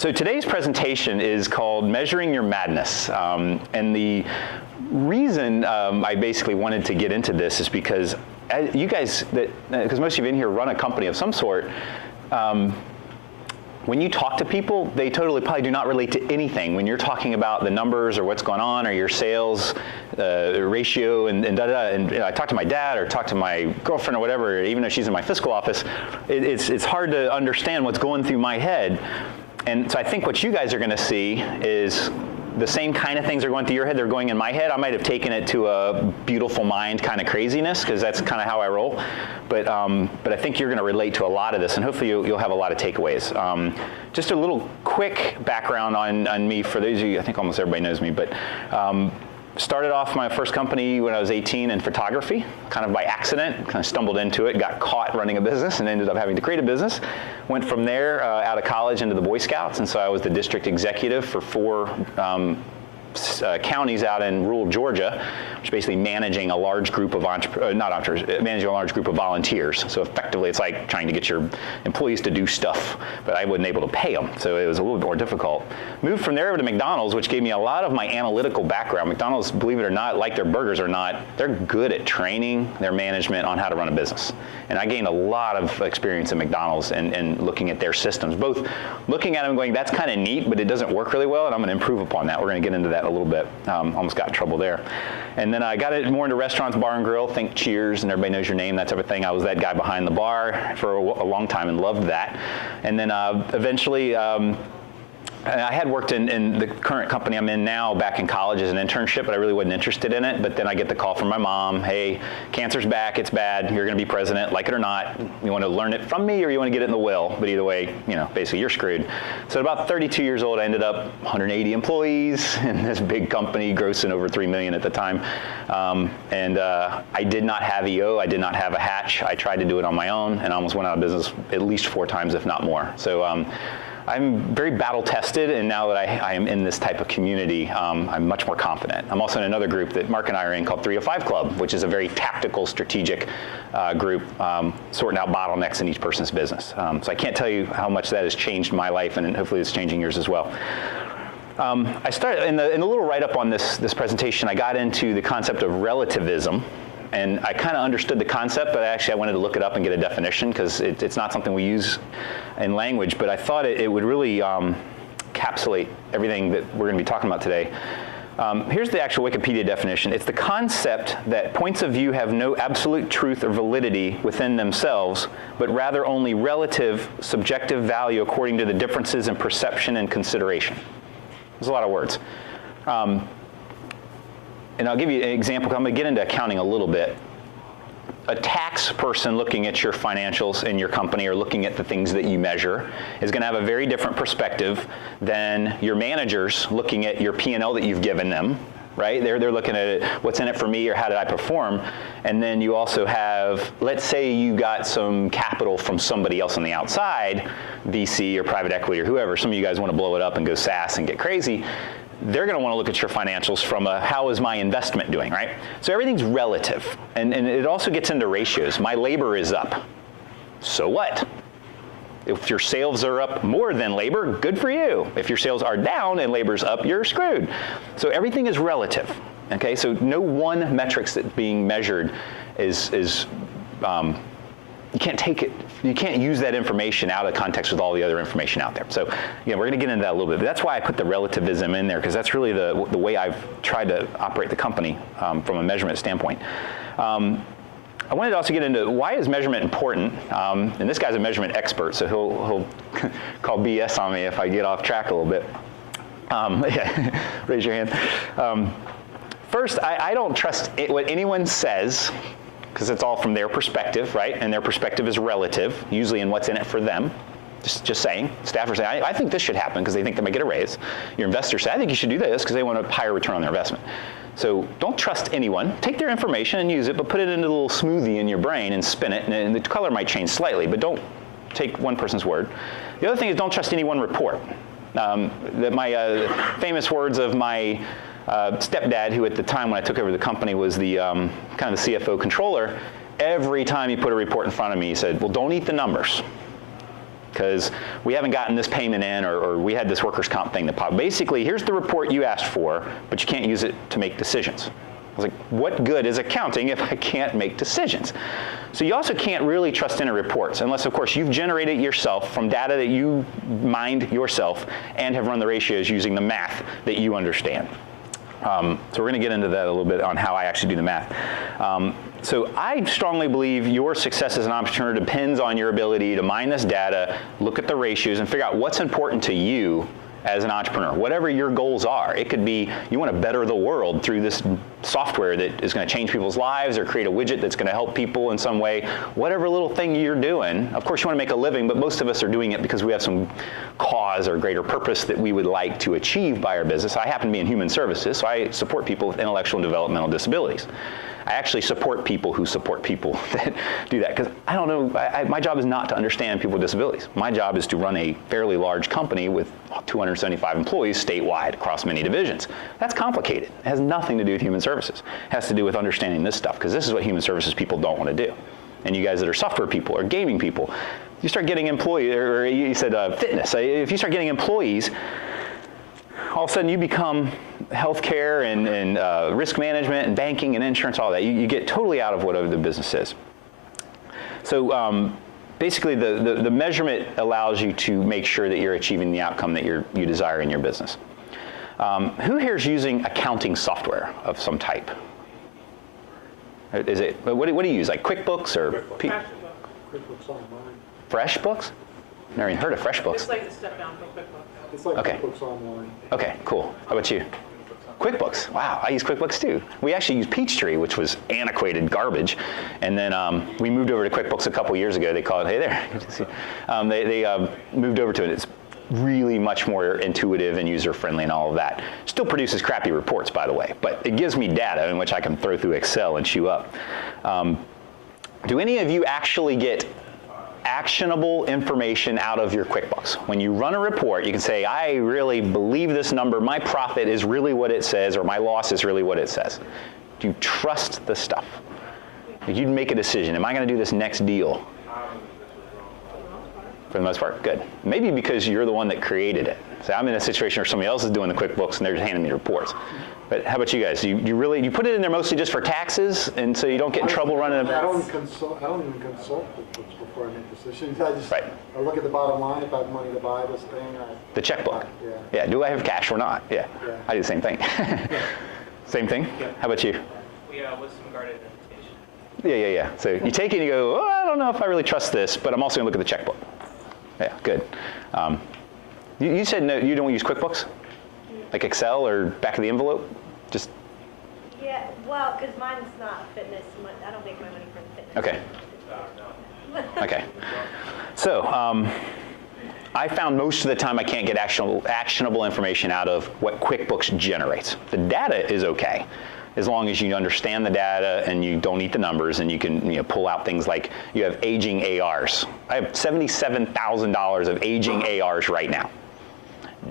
So today's presentation is called Measuring Your Madness. And the reason I basically wanted to get into this is because you guys, because most of you in here run a company of some sort, when you talk to people, they totally probably do not relate to anything. When you're talking about the numbers or what's going on or your sales ratio and da-da-da, and I talk to my dad or talk to my girlfriend or whatever, even though she's in my fiscal office, it's hard to understand what's going through my head. And so I think what you guys are going to see is the same kind of things are going through your head, they're going in my head. I might have taken it to a beautiful mind kind of craziness, because that's kind of how I roll. But I think you're going to relate to a lot of this, and hopefully you'll have a lot of takeaways. Just a little quick background on me for those of you, I think almost everybody knows me, but started off my first company when I was 18 in photography, kind of by accident, kind of stumbled into it, got caught running a business and ended up having to create a business. Went from there out of college into the Boy Scouts, and so I was the district executive for 4 counties out in rural Georgia, which is basically managing a large group of managing a large group of volunteers. So effectively, it's like trying to get your employees to do stuff, but I wasn't able to pay them, so it was a little bit more difficult. Moved from there over to McDonald's, which gave me a lot of my analytical background. McDonald's, believe it or not, like their burgers or not, they're good at training their management on how to run a business. And I gained a lot of experience at McDonald's and looking at their systems, both looking at them and going, that's kind of neat, but it doesn't work really well, and I'm going to improve upon that. We're going to get into that a little bit. Almost got in trouble there. And then I got it more into restaurants, bar and grill, think Cheers, and everybody knows your name, that's everything. I was that guy behind the bar for a long time and loved that. And then eventually, I had worked in the current company I'm in now back in college as an internship, but I really wasn't interested in it. But then I get the call from my mom, hey, cancer's back, it's bad, you're going to be president, like it or not. You want to learn it from me or you want to get it in the will? But either way, you know, basically you're screwed. So at about 32 years old, I ended up 180 employees in this big company, grossing over $3 million at the time. I did not have EO, I did not have a hatch. I tried to do it on my own and almost went out of business at least 4 times, if not more. So I'm very battle tested, and now that I am in this type of community, I'm much more confident. I'm also in another group that Mark and I are in called 305 Club, which is a very tactical, strategic group, sorting out bottlenecks in each person's business. So I can't tell you how much that has changed my life, and hopefully it's changing yours as well. I started, in the little write-up on this presentation, I got into the concept of relativism. And I kind of understood the concept, but actually I wanted to look it up and get a definition, because it's not something we use in language, but I thought it would really encapsulate everything that we're going to be talking about today. Here's the actual Wikipedia definition. It's the concept that points of view have no absolute truth or validity within themselves, but rather only relative, subjective value according to the differences in perception and consideration. There's a lot of words. And I'll give you an example. I'm going to get into accounting a little bit. A tax person looking at your financials in your company or looking at the things that you measure is going to have a very different perspective than your managers looking at your P&L that you've given them, right? They're looking at it, what's in it for me, or how did I perform? And then you also have, let's say you got some capital from somebody else on the outside, VC or private equity or whoever. Some of you guys want to blow it up and go SaaS and get crazy. They're going to want to look at your financials from a, how is my investment doing, right? So everything's relative, and it also gets into ratios. My labor is up. So what? If your sales are up more than labor, good for you. If your sales are down and labor's up, you're screwed. So everything is relative, okay? So no one metric that's being measured is you can't take it, you can't use that information out of context with all the other information out there. So again, we're going to get into that a little bit. But that's why I put the relativism in there, because that's really the way I've tried to operate the company from a measurement standpoint. I wanted to also get into why is measurement important. And this guy's a measurement expert, so he'll call BS on me if I get off track a little bit. Yeah, raise your hand. First, I don't trust what anyone says, because it's all from their perspective, right? And their perspective is relative, usually in what's in it for them. Just saying. Staffers say, I think this should happen because they think they might get a raise. Your investors say, I think you should do this because they want a higher return on their investment. So don't trust anyone. Take their information and use it, but put it into a little smoothie in your brain and spin it, and the color might change slightly, but don't take one person's word. The other thing is don't trust any one report. My famous words of my stepdad, who at the time when I took over the company was the kind of the CFO controller, every time he put a report in front of me, he said, well, don't eat the numbers. because we haven't gotten this payment in, or we had this workers' comp thing that popped. Basically, here's the report you asked for, but you can't use it to make decisions. I was like, what good is accounting if I can't make decisions? So you also can't really trust in reports unless, of course, you've generated it yourself from data that you mined yourself and have run the ratios using the math that you understand. So we're going to get into that a little bit on how I actually do the math. So I strongly believe your success as an entrepreneur depends on your ability to mine this data, look at the ratios, and figure out what's important to you as an entrepreneur. Whatever your goals are. It could be you want to better the world through this software that is going to change people's lives, or create a widget that's going to help people in some way. Whatever little thing you're doing, of course you want to make a living, but most of us are doing it because we have some cause or greater purpose that we would like to achieve by our business. I happen to be in human services, so I support people with intellectual and developmental disabilities. I actually support people who support people that do that, because I don't know, my job is not to understand people with disabilities. My job is to run a fairly large company with 275 employees statewide across many divisions. That's complicated. It has nothing to do with human services. It has to do with understanding this stuff, because this is what human services people don't want to do. And you guys that are software people or gaming people, you start getting employees, or you said fitness. If you start getting employees, all of a sudden you become healthcare and risk management and banking and insurance, all that. You get totally out of whatever the business is. So basically the measurement allows you to make sure that you're achieving the outcome that you desire in your business. Who here is using accounting software of some type? Is it, what do you use, like QuickBooks or? QuickBooks Online. FreshBooks? Never even heard of FreshBooks. It's like the step down from QuickBooks. It's like Okay. QuickBooks Online. Okay, cool. How about you? QuickBooks. Wow, I use QuickBooks too. We actually used Peachtree, which was antiquated garbage, and then we moved over to QuickBooks a couple years ago. They call it, hey there. Good to see you. They moved over to it. It's really much more intuitive and user-friendly and all of that. Still produces crappy reports, by the way, but it gives me data in which I can throw through Excel and chew up. Do any of you actually get actionable information out of your QuickBooks? When you run a report, you can say, I really believe this number, my profit is really what it says, or my loss is really what it says. Do you trust the stuff? You'd make a decision, am I going to do this next deal? For the most part, good. Maybe because you're the one that created it. So I'm in a situation where somebody else is doing the QuickBooks and they're just handing me reports. But how about you guys? You put it in there mostly just for taxes, and so you don't get in trouble running I don't even consult QuickBooks before I make decisions. I just Right. I look at the bottom line. If I have money to buy this thing, the checkbook. Yeah. Yeah. Do I have cash or not? Yeah. Yeah. I do the same thing. Same thing. Yeah. How about you? With some guarded identification. Yeah. So you take it and you go, oh, I don't know if I really trust this, but I'm also going to look at the checkbook. Yeah. Good. You said no, you don't use QuickBooks, like Excel or back of the envelope, just. Yeah, well, because mine's not fitness. I don't make my money from fitness. Okay. Okay. So I found most of the time I can't get actionable information out of what QuickBooks generates. The data is okay, as long as you understand the data and you don't eat the numbers, and you can pull out things like you have aging ARs. I have $77,000 of aging ARs right now.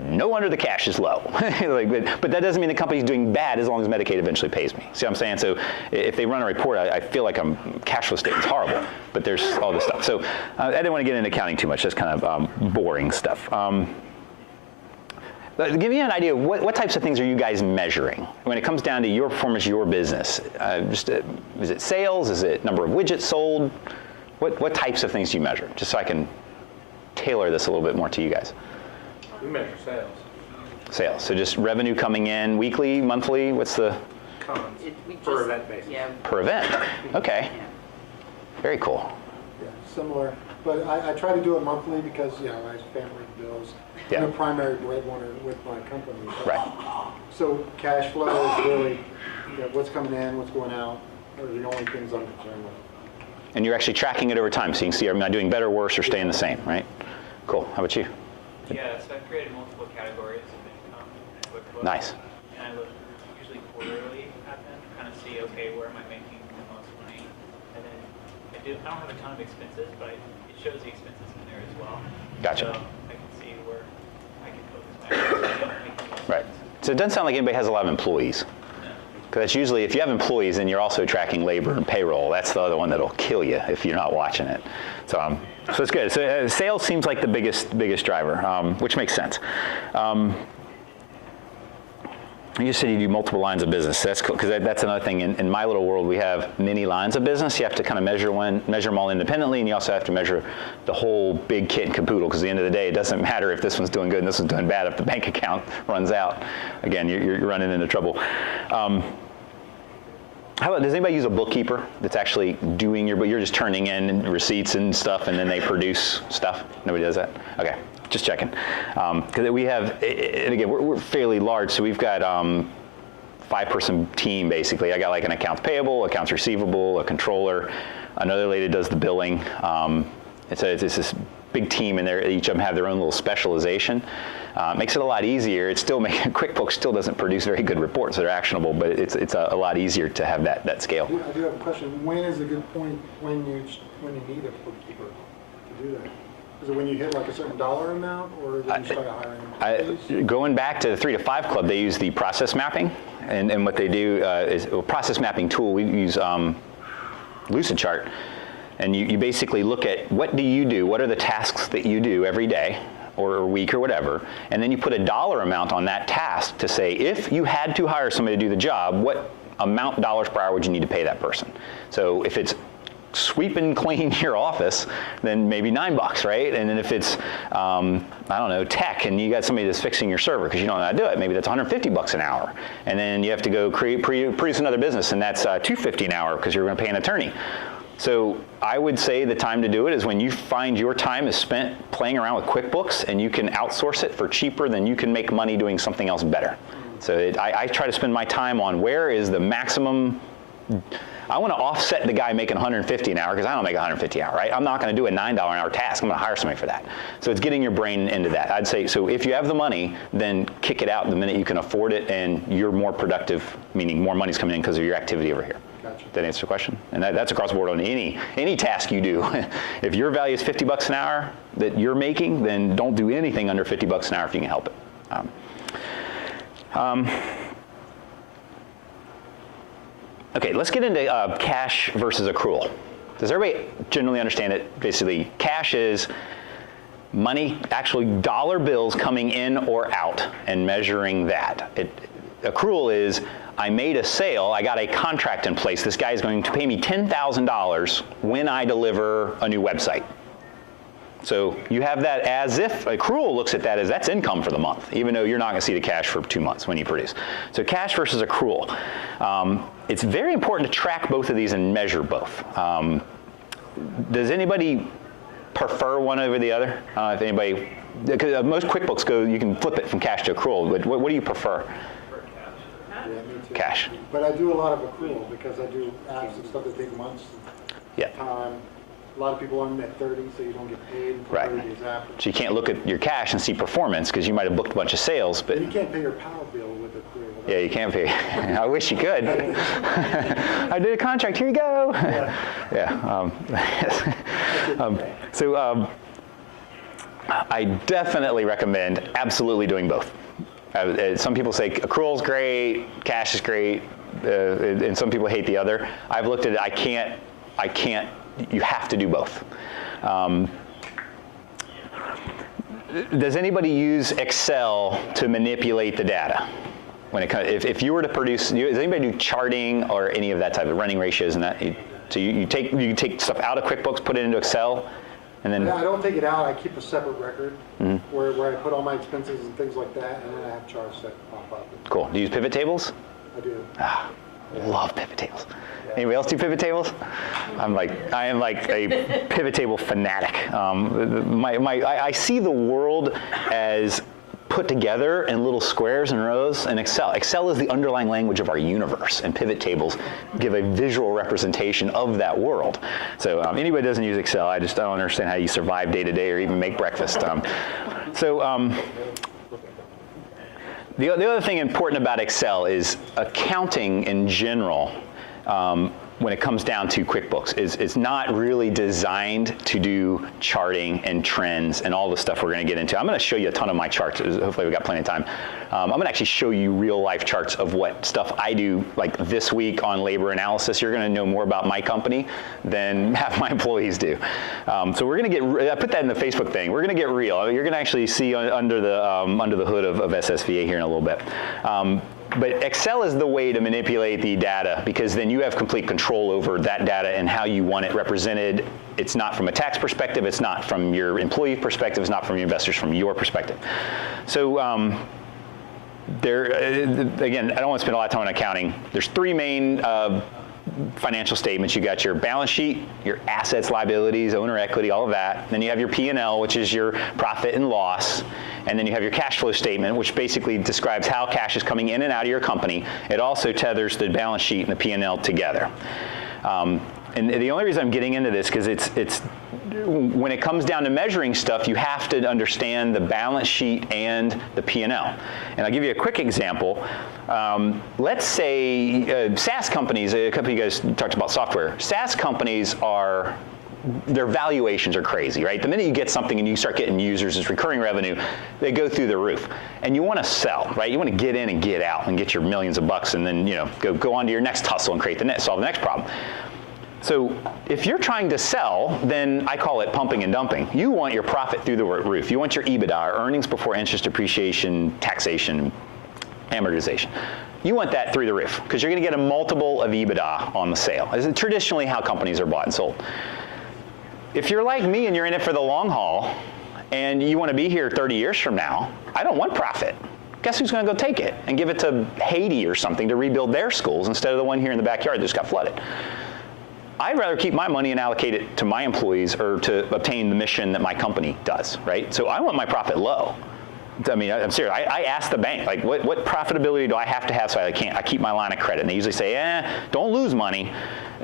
No wonder the cash is low. But that doesn't mean the company's doing bad as long as Medicaid eventually pays me. See what I'm saying? So if they run a report, I feel like cash flow statement's horrible, but there's all this stuff. So I didn't want to get into accounting too much. That's kind of boring stuff. Give me an idea of what types of things are you guys measuring when it comes down to your performance, your business? Is it sales? Is it number of widgets sold? What types of things do you measure? Just so I can tailor this a little bit more to you guys. We measure sales. Sales. So just revenue coming in weekly, monthly? What's the? Cons. Per event basis. Yeah. Per event. Okay. Very cool. Yeah, similar. But I try to do it monthly because I have family bills. Yeah. I'm a primary breadwinner with my company. Right. So cash flow is really what's coming in, what's going out, are the only things I'm concerned with. And you're actually tracking it over time, so you can see, am I doing better, worse, or staying the same, right? Cool. How about you? Yeah, so I've created multiple categories of income in QuickBooks. Nice. And I look usually quarterly at them, kind of see, okay, where am I making the most money? And then I don't have a ton of expenses, but it shows the expenses in there as well. Gotcha. So I can see where I can focus my efforts on making the most Right. sense. So it doesn't sound like anybody has a lot of employees. Because that's usually, if you have employees and you're also tracking labor and payroll, that's the other one that'll kill you if you're not watching it. So So it's good. So sales seems like the biggest driver, which makes sense. You just said you do multiple lines of business. That's cool, because that's another thing. In my little world, we have many lines of business. You have to kind of measure them all independently, and you also have to measure the whole big kit and caboodle, because at the end of the day, it doesn't matter if this one's doing good and this one's doing bad. If the bank account runs out, again, you're running into trouble. How about, does anybody use a bookkeeper that's actually doing your book? You're just turning in receipts and stuff, and then they produce stuff? Nobody does that? Okay, just checking. Because we have, and again, we're fairly large, so we've got 5-person team, basically. I got like an accounts payable, accounts receivable, a controller, another lady does the billing. It's this big team, and each of them have their own little specialization. Makes it a lot easier. QuickBooks still doesn't produce very good reports that are actionable, but it's a lot easier to have that scale. I do have a question. When is a good point when you need a bookkeeper to do that? Is it when you hit like a certain dollar amount, or is it when you start hiring? Going back to the 3 to 5 club, they use the process mapping, and what they do is a process mapping tool. We use Lucidchart, and you basically look at what do you do, what are the tasks that you do every day or a week or whatever, and then you put a dollar amount on that task to say, if you had to hire somebody to do the job, what amount dollars per hour would you need to pay that person? So if it's sweep and clean your office, then maybe $9, right? And then if it's, I don't know, tech, and you got somebody that's fixing your server because you don't know how to do it, maybe that's $150 an hour. And then you have to go produce another business, and that's $250 an hour because you're going to pay an attorney. So I would say the time to do it is when you find your time is spent playing around with QuickBooks, and you can outsource it for cheaper than you can make money doing something else better. So I try to spend my time on where is the maximum. I want to offset the guy making $150 an hour, because I don't make $150 an hour, right? I'm not going to do a $9 an hour task. I'm going to hire somebody for that. So it's getting your brain into that. I'd say, so if you have the money, then kick it out the minute you can afford it, and you're more productive, meaning more money's coming in because of your activity over here. Gotcha. That answer the question? And that's across the board on any task you do. If your value is $50 an hour that you're making, then don't do anything under $50 an hour if you can help it. Okay, let's get into cash versus accrual. Does everybody generally understand it? Basically, cash is money, actually dollar bills coming in or out, and measuring that. Accrual is, I made a sale, I got a contract in place, this guy is going to pay me $10,000 when I deliver a new website. So you have that as if, accrual looks at that as that's income for the month, even though you're not going to see the cash for 2 months when you produce. So cash versus accrual. It's very important to track both of these and measure both. Does anybody prefer one over the other? If anybody, because most QuickBooks go, you can flip it from cash to accrual. But what do you prefer? Yeah, me too. Cash. But I do a lot of accrual because I do apps and stuff that take months. Yeah. A lot of people aren't at 30, so you don't get paid until Right. 30 days after. So you can't look at your cash and see performance because you might have booked a bunch of sales, but You can't pay your power bill with accrual. yeah, you can't pay. I wish you could. I did a contract. Here you go. Yeah. I definitely recommend absolutely doing both. Some people say accrual is great, cash is great, and some people hate the other. I've looked at it. I can't. You have to do both. Does anybody use Excel to manipulate the data? When it comes, if you were to produce, does anybody do charting or any of that type of running ratios and that? So you take stuff out of QuickBooks, put it into Excel, and then. Yeah, I don't take it out. I keep a separate record where I put all my expenses and things like that, and then I have charts that pop up. Cool. Do you use pivot tables? I do. Love pivot tables. Anybody else do pivot tables? I am like a pivot table fanatic. I see the world as put together in little squares and rows in Excel. Excel is the underlying language of our universe, and pivot tables give a visual representation of that world. So anybody who doesn't use Excel, I don't understand how you survive day to day or even make breakfast. The other thing important about Excel is accounting in general when it comes down to QuickBooks is it's not really designed to do charting and trends and all the stuff we're going to get into. I'm going to show you a ton of my charts. Hopefully we've got plenty of time. I'm going to actually show you real life charts of what stuff I do like this week on labor analysis. You're going to know more about my company than half my employees do. So we're going to get, I put that in the Facebook thing. We're going to get real. You're going to actually see under the hood of SSVA here in a little bit. But Excel is the way to manipulate the data because then you have complete control over that data and how you want it represented. It's not from a tax perspective, it's not from your employee perspective, it's not from your investors, from your perspective. So again, I don't want to spend a lot of time on accounting. There's three main financial statements. You got your balance sheet, your assets, liabilities, owner equity, all of that. Then you have your P&L, which is your profit and loss. And then you have your cash flow statement, which basically describes how cash is coming in and out of your company. It also tethers the balance sheet and the P&L together. And the only reason I'm getting into this because it's when it comes down to measuring stuff, you have to understand the balance sheet and the P&L. And I'll give you a quick example. Let's say SaaS companies, a couple of you guys talked about software. SaaS companies their valuations are crazy, right? The minute you get something and you start getting users as recurring revenue, they go through the roof. And you want to sell, right? You want to get in and get out and get your millions of bucks and then go on to your next hustle and solve the next problem. So if you're trying to sell, then I call it pumping and dumping. You want your profit through the roof. You want your EBITDA, or earnings before interest, depreciation, taxation, amortization. You want that through the roof because you're going to get a multiple of EBITDA on the sale. This is traditionally how companies are bought and sold. If you're like me and you're in it for the long haul and you want to be here 30 years from now, I don't want profit. Guess who's going to go take it and give it to Haiti or something to rebuild their schools instead of the one here in the backyard that just got flooded? I'd rather keep my money and allocate it to my employees or to obtain the mission that my company does, right? So I want my profit low. I mean, I'm serious. I ask the bank, like, what profitability do I have to have so I keep my line of credit? And they usually say, don't lose money,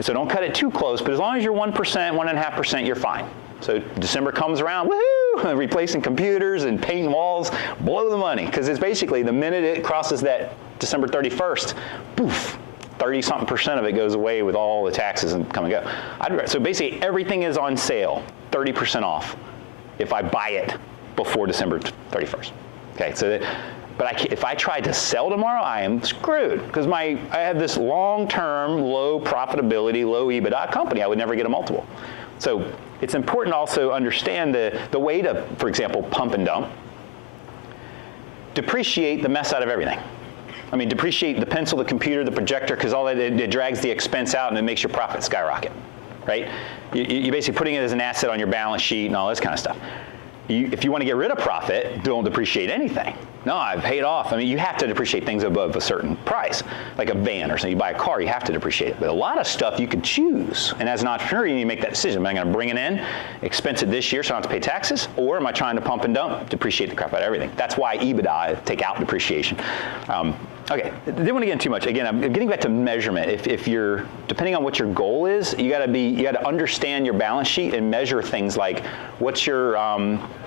so don't cut it too close, but as long as you're 1%, 1.5%, you're fine. So December comes around, woohoo, replacing computers and painting walls, blow the money, because it's basically the minute it crosses that December 31st, poof, 30-something% of it goes away with all the taxes and come and go. So basically everything is on sale, 30% off, if I buy it before December 31st. Okay, so if I tried to sell tomorrow, I am screwed because I have this long-term, low profitability, low EBITDA company. I would never get a multiple. So it's important to also understand the way to, for example, pump and dump. Depreciate the mess out of everything. I mean, depreciate the pencil, the computer, the projector, because all that it drags the expense out and it makes your profit skyrocket, right? You're basically putting it as an asset on your balance sheet and all this kind of stuff. If you want to get rid of profit, don't depreciate anything. No, I've paid off. I mean, you have to depreciate things above a certain price, like a van or something. You buy a car, you have to depreciate it. But a lot of stuff you can choose. And as an entrepreneur, you need to make that decision. Am I going to bring it in, expense it this year so I don't have to pay taxes? Or am I trying to pump and dump, depreciate the crap out of everything? That's why EBITDA, take out depreciation. Okay, didn't want to get into too much. Again, I'm getting back to measurement. If you're, depending on what your goal is, you got to understand your balance sheet and measure things like what's your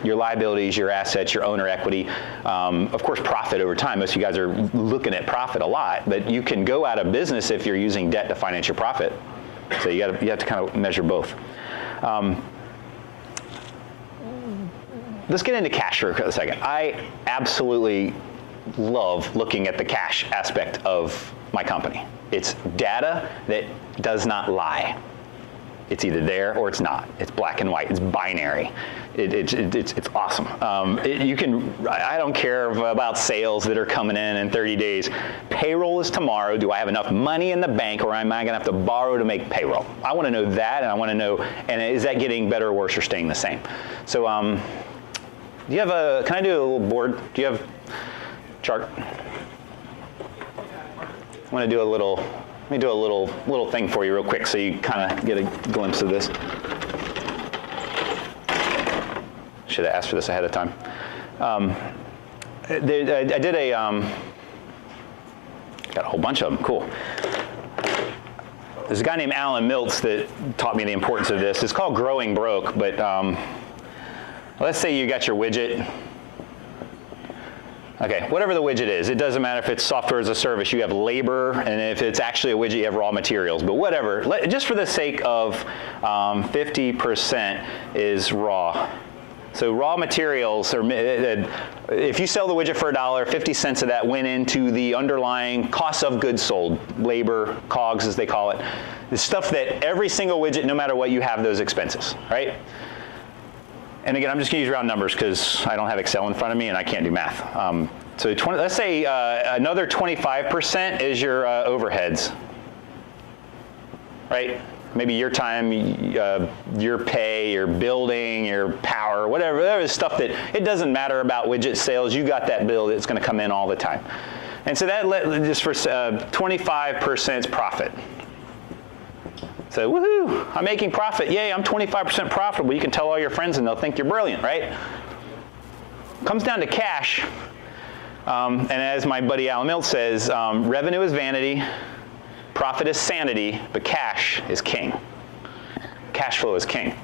liabilities, your assets, your owner equity. Of course, profit over time. Most of you guys are looking at profit a lot, but you can go out of business if you're using debt to finance your profit. So you have to kind of measure both. Let's get into cash for a second. I absolutely love looking at the cash aspect of my company. It's data that does not lie. It's either there or it's not. It's black and white. It's binary. It's awesome. I don't care about sales that are coming in 30 days. Payroll is tomorrow. Do I have enough money in the bank, or am I going to have to borrow to make payroll? I want to know that, and I want to know, and is that getting better or worse or staying the same? So, do you have can I do a little board? Do you have chart? I want to do a little, let me do a little thing for you real quick so you kind of get a glimpse of this. Should have asked for this ahead of time. I did got a whole bunch of them, cool. There's a guy named Alan Miltz that taught me the importance of this. It's called Growing Broke, but let's say you got your widget. Okay, whatever the widget is, it doesn't matter if it's software as a service, you have labor, and if it's actually a widget, you have raw materials, but whatever. Just for the sake of 50% is raw. So raw materials, if you sell the widget for $1, 50 cents of that went into the underlying cost of goods sold, labor, COGS as they call it. The stuff that every single widget, no matter what, you have those expenses, right? And again, I'm just going to use round numbers because I don't have Excel in front of me and I can't do math. So let's say another 25% is your overheads, right? Maybe your time, your pay, your building, your power, whatever stuff that it doesn't matter about widget sales. You got that bill that's going to come in all the time. And so that just for 25% is profit. So woohoo, I'm making profit. Yay, I'm 25% profitable. You can tell all your friends and they'll think you're brilliant, right? Comes down to cash. And as my buddy Alan Mills says, revenue is vanity, profit is sanity, but cash is king. Cash flow is king.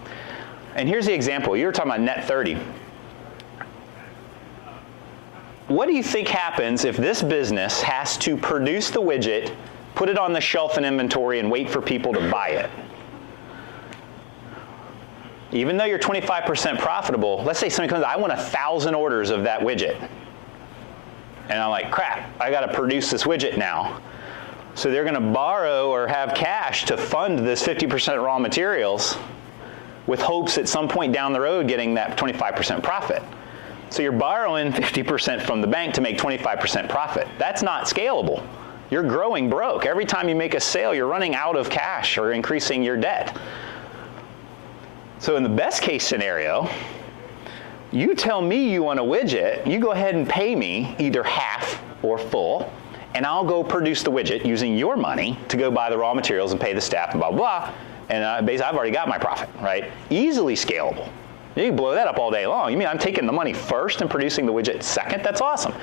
And here's the example. You were talking about net 30. What do you think happens if this business has to produce the widget, put it on the shelf in inventory, and wait for people to buy it? Even though you're 25% profitable, let's say somebody comes, I want 1,000 orders of that widget. And I'm like, crap, I got to produce this widget now. So they're going to borrow or have cash to fund this 50% raw materials with hopes at some point down the road getting that 25% profit. So you're borrowing 50% from the bank to make 25% profit. That's not scalable. You're growing broke. Every time you make a sale, you're running out of cash or increasing your debt. So in the best case scenario, you tell me you want a widget, you go ahead and pay me either half or full, and I'll go produce the widget using your money to go buy the raw materials and pay the staff and blah, blah, blah. And basically, I've already got my profit, right? Easily scalable. You can blow that up all day long. You mean I'm taking the money first and producing the widget second? That's awesome.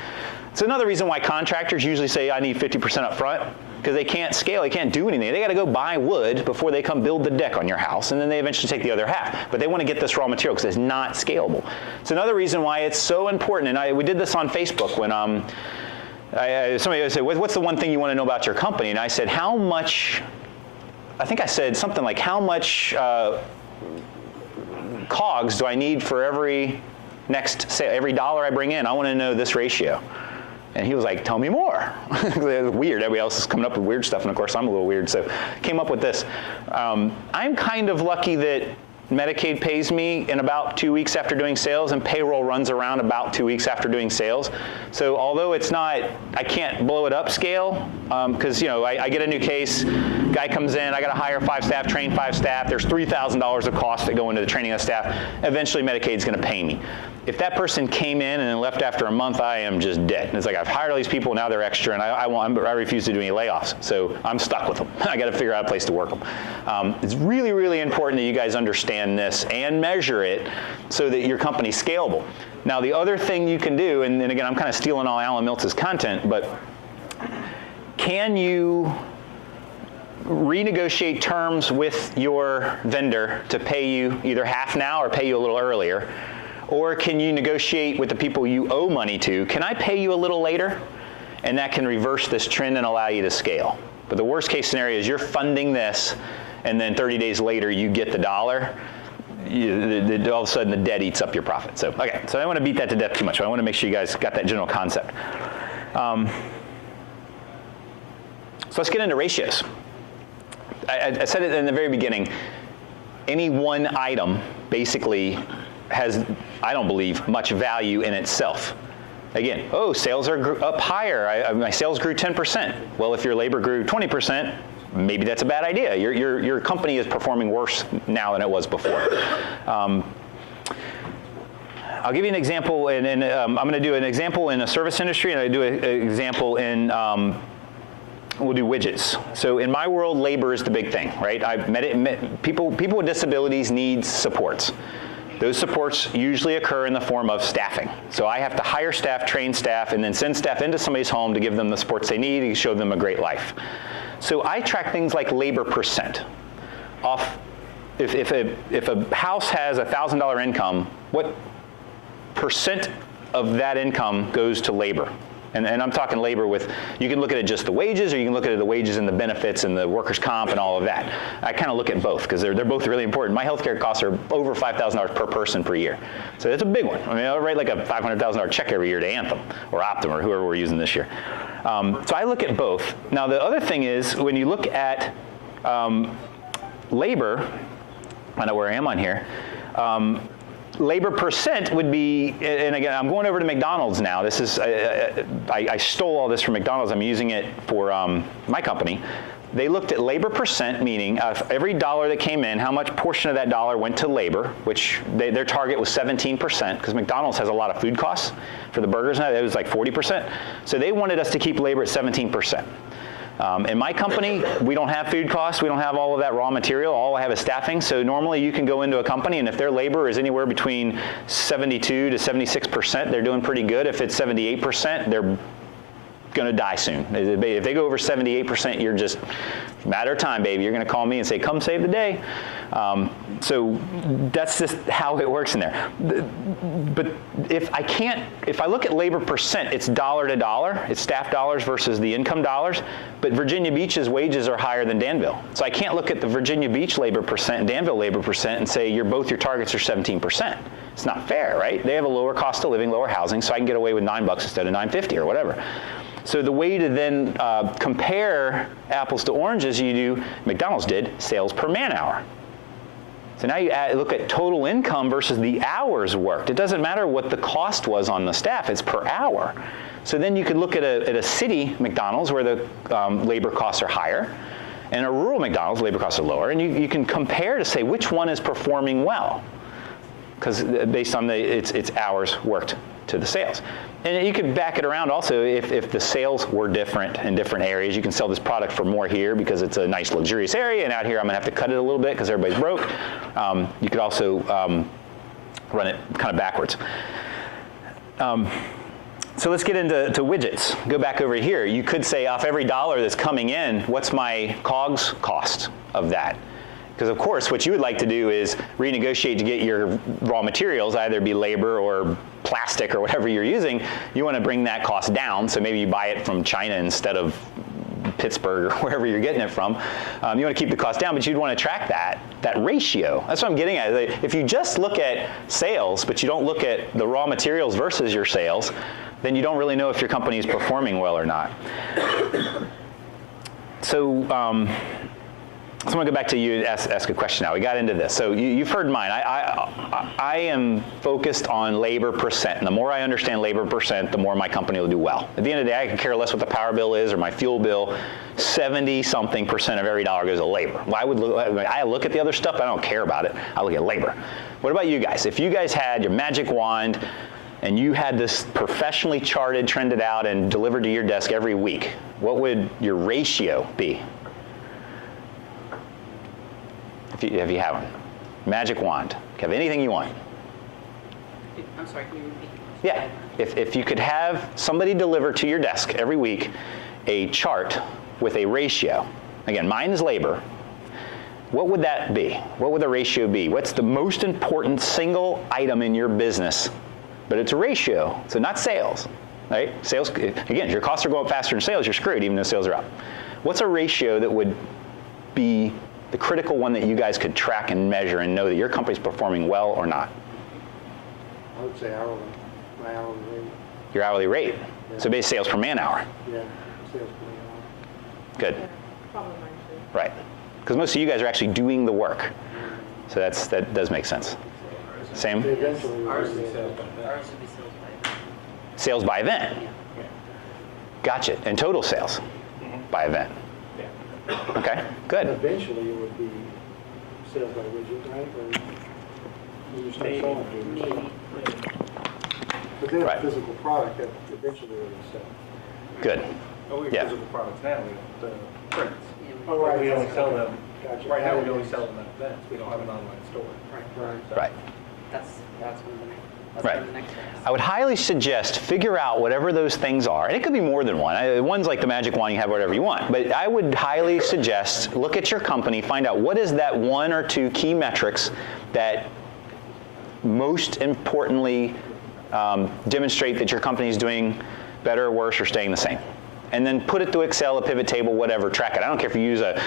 It's another reason why contractors usually say, I need 50% up front, because they can't scale, they can't do anything. They got to go buy wood before they come build the deck on your house, and then they eventually take the other half. But they want to get this raw material because it's not scalable. It's another reason why it's so important, and we did this on Facebook when somebody said, what's the one thing you want to know about your company? And I said, how much, I think I said something like, how much COGS do I need for every next sale, every dollar I bring in? I want to know this ratio. And he was like, tell me more. It was weird. Everybody else is coming up with weird stuff, and of course I'm a little weird, so came up with this. I'm kind of lucky that Medicaid pays me in about 2 weeks after doing sales, and payroll runs around about 2 weeks after doing sales. So although it's not, I can't blow it up scale, because I get a new case, guy comes in, I got to hire 5 staff, train 5 staff. There's $3,000 of costs that go into the training of the staff. Eventually, Medicaid's going to pay me. If that person came in and then left after a month, I am just dead. And it's like I've hired all these people, now they're extra, and I refuse to do any layoffs. So I'm stuck with them. I got to figure out a place to work them. It's really, really important that you guys understand this and measure it so that your company's scalable. Now, the other thing you can do, and again, I'm kind of stealing all Alan Miltz's content, but can you renegotiate terms with your vendor to pay you either half now or pay you a little earlier? Or can you negotiate with the people you owe money to? Can I pay you a little later? And that can reverse this trend and allow you to scale. But the worst case scenario is you're funding this, and then 30 days later you get the dollar. All of a sudden the debt eats up your profit. So, okay, so I don't want to beat that to death too much. I want to make sure you guys got that general concept. So let's get into ratios. I said it in the very beginning. Any one item basically has, I don't believe, much value in itself. Again, sales are up higher. My sales grew 10%. Well, if your labor grew 20%, maybe that's a bad idea. Your company is performing worse now than it was before. I'll give you an example, and I'm going to do an example in a service industry, and I do an example in we'll do widgets. So in my world, labor is the big thing, right? People with disabilities need supports. Those supports usually occur in the form of staffing. So I have to hire staff, train staff, and then send staff into somebody's home to give them the supports they need and show them a great life. So I track things like labor percent. If a house has $1,000 income, what percent of that income goes to labor. And I'm talking labor with, you can look at it just the wages, or you can look at it the wages and the benefits and the workers' comp and all of that. I kind of look at both because they're both really important. My healthcare costs are over $5,000 per person per year. So that's a big one. I mean, I'll write like a $500,000 check every year to Anthem or Optum or whoever we're using this year. So I look at both. Now the other thing is, when you look at labor, I know where I am on here, labor percent would be, and again, I'm going over to McDonald's now. This is, I stole all this from McDonald's. I'm using it for my company. They looked at labor percent, meaning every dollar that came in, how much portion of that dollar went to labor, which their target was 17%, because McDonald's has a lot of food costs for the burgers now. It was like 40%. So they wanted us to keep labor at 17%. In my company, we don't have food costs. We don't have all of that raw material. All I have is staffing. So normally you can go into a company, and if their labor is anywhere between 72 to 76%, they're doing pretty good. If it's 78%, they're going to die soon. If they go over 78%, you're just a matter of time, baby. You're going to call me and say, come save the day. So that's just how it works in there. But if I look at labor percent, it's dollar to dollar. It's staff dollars versus the income dollars. But Virginia Beach's wages are higher than Danville. So I can't look at the Virginia Beach labor percent and Danville labor percent and say both your targets are 17%. It's not fair, right? They have a lower cost of living, lower housing, so I can get away with $9 instead of $9.50 or whatever. So the way to then compare apples to oranges, you do, McDonald's did, sales per man hour. So now you look at total income versus the hours worked. It doesn't matter what the cost was on the staff, it's per hour. So then you could look at a city McDonald's where the labor costs are higher, and a rural McDonald's, labor costs are lower, and you can compare to say which one is performing well, because based on its hours worked to the sales. And you could back it around also if the sales were different in different areas. You can sell this product for more here because it's a nice luxurious area, and out here I'm going to have to cut it a little bit because everybody's broke. You could also run it kind of backwards. So let's get into widgets. Go back over here. You could say off every dollar that's coming in, what's my COGS cost of that? Because of course, what you would like to do is renegotiate to get your raw materials, either be labor or plastic or whatever you're using. You want to bring that cost down, so maybe you buy it from China instead of Pittsburgh or wherever you're getting it from. You want to keep the cost down, but you'd want to track that ratio. That's what I'm getting at. If you just look at sales, but you don't look at the raw materials versus your sales, then you don't really know if your company is performing well or not. So I'm going to go back to you and ask a question now. We got into this. So you've heard mine. I am focused on labor percent. And the more I understand labor percent, the more my company will do well. At the end of the day, I can care less what the power bill is or my fuel bill. 70-something% of every dollar goes to labor. I look at the other stuff, but I don't care about it. I look at labor. What about you guys? If you guys had your magic wand and you had this professionally charted, trended out, and delivered to your desk every week, what would your ratio be? If you have one. Magic wand. Have anything you want. I'm sorry, can you repeat? Yeah. If you could have somebody deliver to your desk every week a chart with a ratio, again, mine is labor, what would that be? What would the ratio be? What's the most important single item in your business? But it's a ratio, so not sales, right? Sales, again, if your costs are going up faster than sales, you're screwed even though sales are up. What's a ratio that would be the critical one that you guys could track and measure and know that your company's performing well or not? I would say hourly, my hourly rate. Your hourly rate. Yeah. So base sales per man hour. Yeah, sales per man hour. Good. Yeah, probably mine too. Right. Because most of you guys are actually doing the work. So that does make sense. Same? Eventually, Ours we'll would be be able sales by event. Sales by event. Gotcha. And total sales by event. Okay, good. Eventually, it would be sales by widget, right? Or you start selling it. But then Right. a physical product that eventually will sell. Good. Oh, we have Yeah. physical products now, we have the prints. Oh, right. We only sell them, Gotcha. right now we only sell them at events, we don't have an online store. Right. Right. That's one of the next. That's Right. one of the next steps. I would highly suggest figure out whatever those things are. And it could be more than one. One's like the magic wand, you have whatever you want. But I would highly suggest look at your company, find out what is that one or two key metrics that most importantly demonstrate that your company is doing better or worse or staying the same. And then put it to Excel, a pivot table, whatever, track it. I don't care if you use a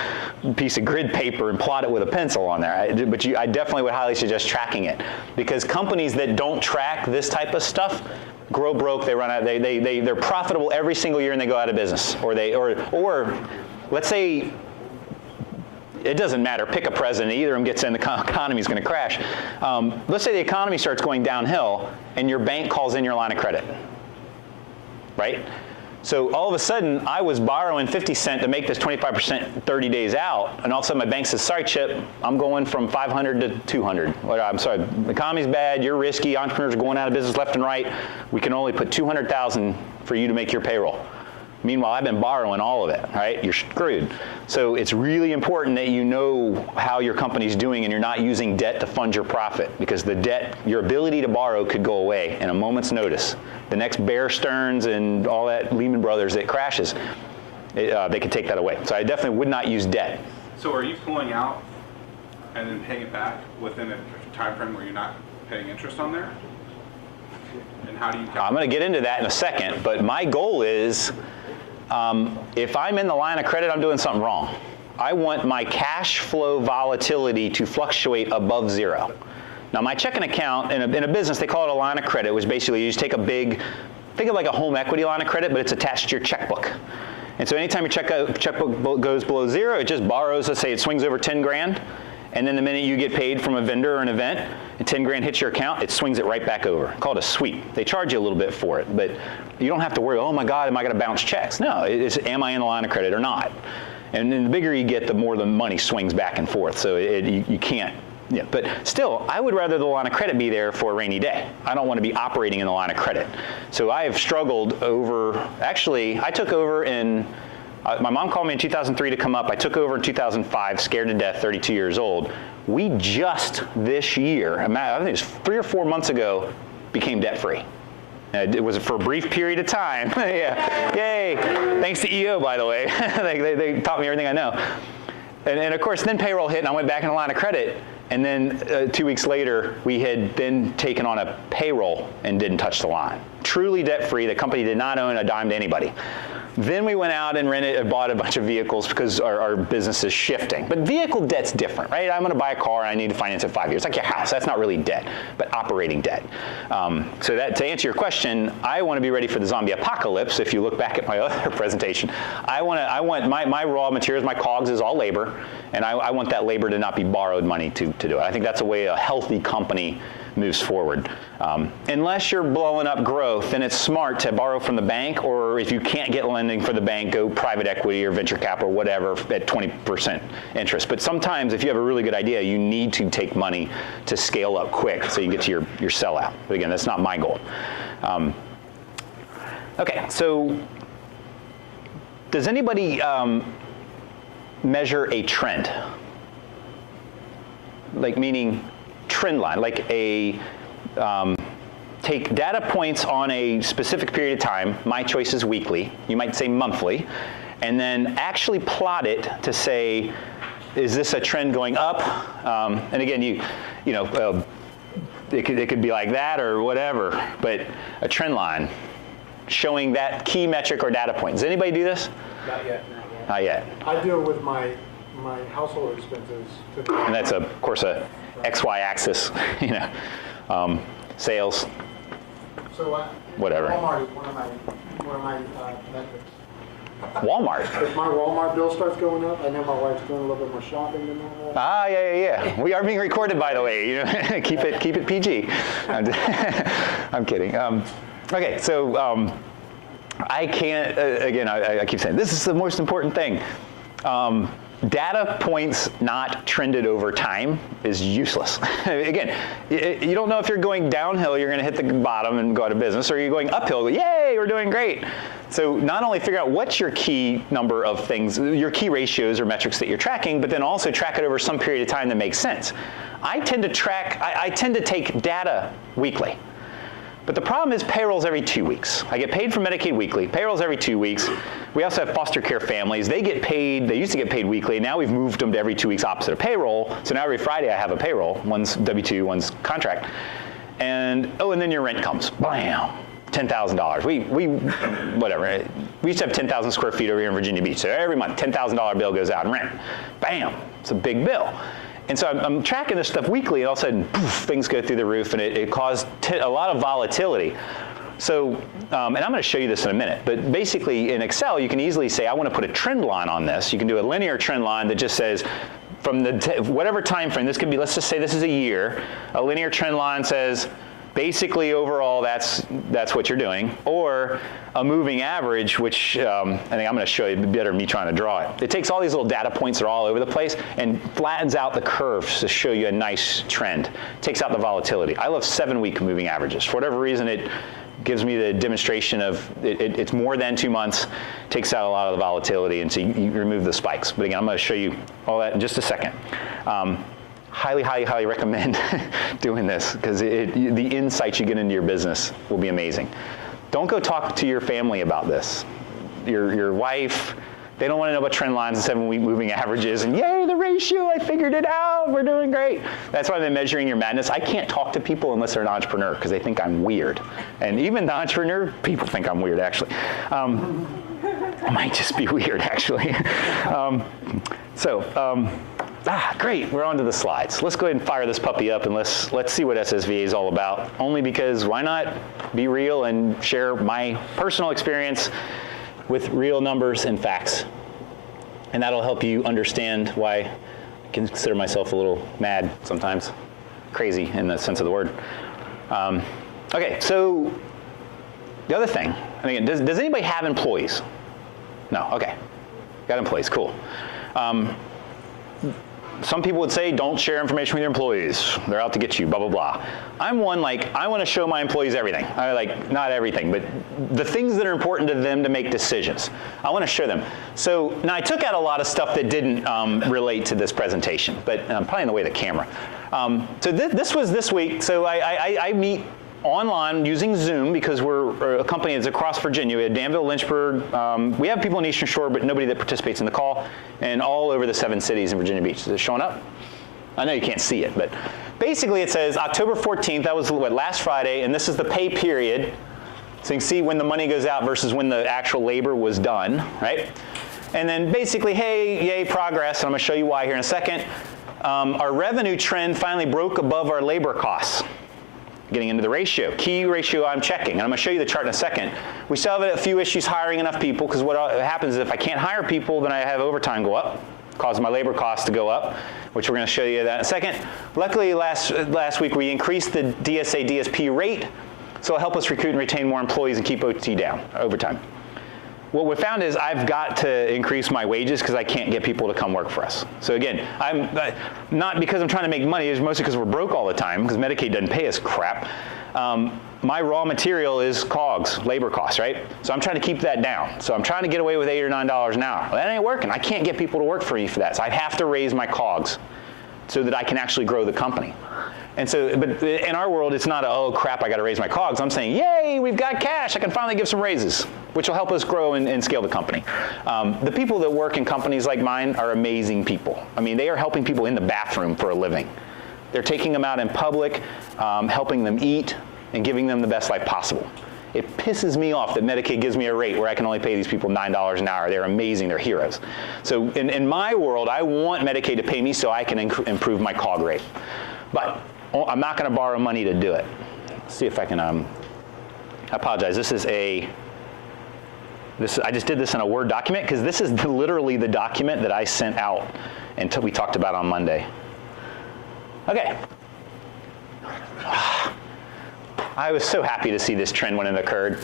piece of grid paper and plot it with a pencil on there, but I definitely would highly suggest tracking it, because companies that don't track this type of stuff grow broke, they run out, they're profitable every single year and they go out of business. Or let's say, it doesn't matter, pick a president, either of them gets in, the economy is going to crash. Let's say the economy starts going downhill and your bank calls in your line of credit, right? So all of a sudden, I was borrowing 50 cents to make this 25% 30 days out, and all of a sudden my bank says, sorry, Chip, I'm going from 500 to 200. I'm sorry, the economy's bad, you're risky, entrepreneurs are going out of business left and right. We can only put 200,000 for you to make your payroll. Meanwhile, I've been borrowing all of it, right? You're screwed. So it's really important that you know how your company's doing and you're not using debt to fund your profit, because the debt, your ability to borrow could go away in a moment's notice. The next Bear Stearns and all that Lehman Brothers that crashes, they could take that away. So I definitely would not use debt. So are you pulling out and then paying it back within a time frame where you're not paying interest on there? And how do you I'm going to get into that in a second, but my goal is, if I'm in the line of credit, I'm doing something wrong. I want my cash flow volatility to fluctuate above zero. Now, my checking account, in a business, they call it a line of credit, which basically you just take a big, think of like a home equity line of credit, but it's attached to your checkbook. And so anytime your checkbook goes below zero, it just borrows, let's say it swings over 10 grand, and then the minute you get paid from a vendor or an event, and 10 grand hits your account, it swings it right back over. Called a sweep. They charge you a little bit for it, but you don't have to worry, oh my God, am I going to bounce checks? No, it's am I in the line of credit or not? And then the bigger you get, the more the money swings back and forth, so you can't. Yeah, but still, I would rather the line of credit be there for a rainy day. I don't want to be operating in the line of credit. So I have struggled over, actually, I took over in, my mom called me in 2003 to come up. I took over in 2005, scared to death, 32 years old. We just this year, I think it was 3 or 4 months ago, became debt-free. It was for a brief period of time. Yeah, yay. Thanks to EO, by the way. they taught me everything I know. And of course, then payroll hit and I went back in the line of credit. And then 2 weeks later, we had then taken on a payroll and didn't touch the line. Truly debt-free. The company did not own a dime to anybody. Then we went out and bought a bunch of vehicles because our business is shifting. But vehicle debt's different, right? I'm going to buy a car and I need to finance it 5 years. Like your house. That's not really debt, but operating debt. So that, to answer your question, I want to be ready for the zombie apocalypse. If you look back at my other presentation, I want my raw materials, my COGS is all labor, and I want that labor to not be borrowed money to do it. I think that's a way a healthy company moves forward. Unless you're blowing up growth, then it's smart to borrow from the bank, or if you can't get lending for the bank, go private equity or venture capital, whatever, at 20% interest. But sometimes if you have a really good idea, you need to take money to scale up quick so you get to your sellout. But again, that's not my goal. Okay, so does anybody measure a trend? Like meaning trend line, like a take data points on a specific period of time. My choice is weekly. You might say monthly, and then actually plot it to say, is this a trend going up? And again, it could be like that or whatever, but a trend line showing that key metric or data point. Does anybody do this? Not yet. Not yet. I deal with my household expenses. And that's of course a XY axis, sales. So Whatever. Walmart is one of my metrics. Walmart. If my Walmart bill starts going up, I know my wife's doing a little bit more shopping than normal. Ah, yeah. We are being recorded, by the way. Keep it PG. I'm kidding. Okay, so I can't. Again, I keep saying this is the most important thing. Data points not trended over time is useless. Again, you don't know if you're going downhill, you're going to hit the bottom and go out of business, or you're going uphill, yay, we're doing great. So not only figure out what's your key number of things, your key ratios or metrics that you're tracking, but then also track it over some period of time that makes sense. I tend to take data weekly. But the problem is payroll's every 2 weeks. I get paid for Medicaid weekly. Payroll's every 2 weeks. We also have foster care families. They used to get paid weekly. Now we've moved them to every 2 weeks opposite of payroll. So now every Friday I have a payroll. One's W-2, one's contract. And then your rent comes, bam, $10,000. Whatever. We used to have 10,000 square feet over here in Virginia Beach. So every month, $10,000 bill goes out in rent. Bam, it's a big bill. And so I'm tracking this stuff weekly, and all of a sudden, poof, things go through the roof, and it caused a lot of volatility. So, and I'm going to show you this in a minute, but basically in Excel, you can easily say, I want to put a trend line on this. You can do a linear trend line that just says, from whatever time frame, this could be, let's just say this is a year, a linear trend line says, basically overall, that's what you're doing, or a moving average, which I think I'm going to show you better than me trying to draw it. It takes all these little data points that are all over the place and flattens out the curves to show you a nice trend. Takes out the volatility. I love 7-week moving averages. For whatever reason, it gives me the demonstration of it's more than 2 months, takes out a lot of the volatility, and so you remove the spikes. But again, I'm going to show you all that in just a second. Highly, highly, highly recommend doing this, because the insights you get into your business will be amazing. Don't go talk to your family about this. Your wife, they don't want to know about trend lines and 7-week moving averages and yay, the ratio, I figured it out, we're doing great. That's why I've been measuring your madness. I can't talk to people unless they're an entrepreneur, because they think I'm weird. And even the entrepreneur people think I'm weird, actually. I might just be weird, actually. Great, we're on to the slides. Let's go ahead and fire this puppy up, and let's see what SSVA is all about. Only because why not be real and share my personal experience with real numbers and facts. And that'll help you understand why I consider myself a little mad sometimes. Crazy in the sense of the word. Okay, so the other thing, and again, does anybody have employees? No, okay. Got employees, cool. Some people would say, don't share information with your employees. They're out to get you, blah, blah, blah. I'm one, I want to show my employees everything. Not everything, but the things that are important to them to make decisions. I want to show them. So now I took out a lot of stuff that didn't relate to this presentation, but probably in the way of the camera. So this was this week. So I meet online using Zoom, because we're a company that's across Virginia. We have Danville, Lynchburg. We have people in Eastern Shore, but nobody that participates in the call, and all over the 7 cities in Virginia Beach. Is it showing up? I know you can't see it, but basically it says October 14th, that was last Friday, and this is the pay period. So you can see when the money goes out versus when the actual labor was done, right? And then basically, hey, yay, progress, and I'm going to show you why here in a second. Our revenue trend finally broke above our labor costs. Getting into the ratio, key ratio I'm checking, and I'm going to show you the chart in a second. We still have a few issues hiring enough people, because what happens is if I can't hire people, then I have overtime go up, cause my labor costs to go up, which we're going to show you that in a second. Luckily, last week we increased the DSA DSP rate, so it'll help us recruit and retain more employees and keep OT down, overtime. What we found is I've got to increase my wages because I can't get people to come work for us. So again, I'm not because I'm trying to make money, it's mostly because we're broke all the time, because Medicaid doesn't pay us crap. My raw material is COGS, labor costs, right? So I'm trying to keep that down. So I'm trying to get away with $8 or $9 an hour. Well, that ain't working. I can't get people to work for me for that. So I have to raise my COGS so that I can actually grow the company. And so, but in our world, it's not oh crap, I got to raise my COGS. I'm saying, yay, we've got cash. I can finally give some raises, which will help us grow and scale the company. The people that work in companies like mine are amazing people. I mean, they are helping people in the bathroom for a living. They're taking them out in public, helping them eat, and giving them the best life possible. It pisses me off that Medicaid gives me a rate where I can only pay these people $9 an hour. They're amazing. They're heroes. So in my world, I want Medicaid to pay me so I can improve my COG rate. But I'm not going to borrow money to do it. Let's see if I can, I apologize. I just did this in a Word document because this is literally the document that I sent out until we talked about on Monday. Okay. I was so happy to see this trend when it occurred.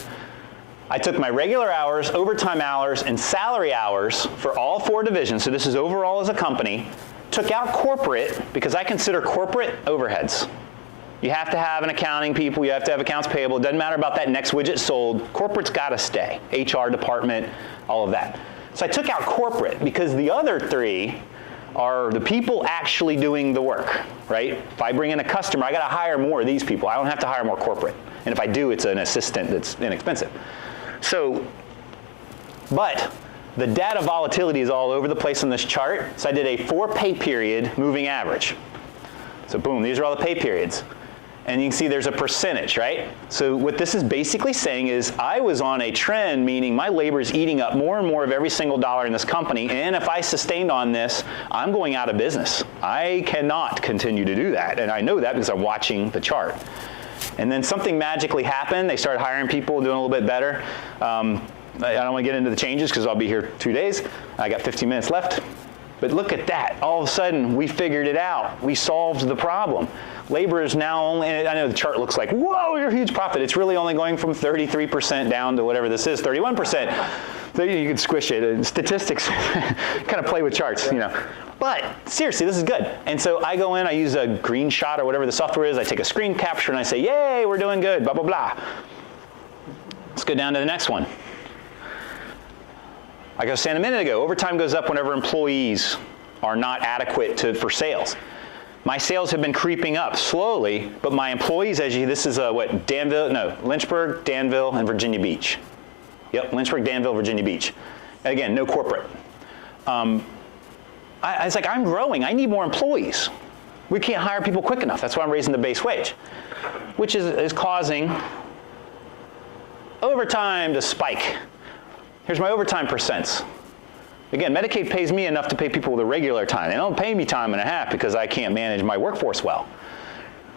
I took my regular hours, overtime hours, and salary hours for all 4 divisions, so this is overall as a company, took out corporate because I consider corporate overheads. You have to have an accounting people, you have to have accounts payable, it doesn't matter about that next widget sold, corporate's gotta stay, HR department, all of that. So I took out corporate because the other 3 are the people actually doing the work, right? If I bring in a customer, I gotta hire more of these people. I don't have to hire more corporate. And if I do, it's an assistant that's inexpensive. So, but the data volatility is all over the place on this chart. So I did a 4 pay period moving average. So boom, these are all the pay periods. And you can see there's a percentage, right? So what this is basically saying is I was on a trend, meaning my labor is eating up more and more of every single dollar in this company, and if I sustained on this, I'm going out of business. I cannot continue to do that, and I know that because I'm watching the chart. And then something magically happened. They started hiring people, doing a little bit better. I don't want to get into the changes because I'll be here 2 days. I got 15 minutes left. But look at that. All of a sudden, we figured it out. We solved the problem. Labor is now only, and I know the chart looks like, whoa, you're a huge profit. It's really only going from 33% down to whatever this is, 31%. So you can squish it. And statistics kind of play with charts, you know. But seriously, this is good. And so I go in, I use a green shot or whatever the software is. I take a screen capture and I say, yay, we're doing good, blah, blah, blah. Let's go down to the next one. Like I was saying a minute ago, overtime goes up whenever employees are not adequate for sales. My sales have been creeping up slowly, but my employees, this is Lynchburg, Danville, and Virginia Beach. Yep, Lynchburg, Danville, Virginia Beach. Again, no corporate. It's like, I'm growing. I need more employees. We can't hire people quick enough. That's why I'm raising the base wage, which is causing overtime to spike. Here's my overtime percents. Again, Medicaid pays me enough to pay people with a regular time. They don't pay me time and a half because I can't manage my workforce well.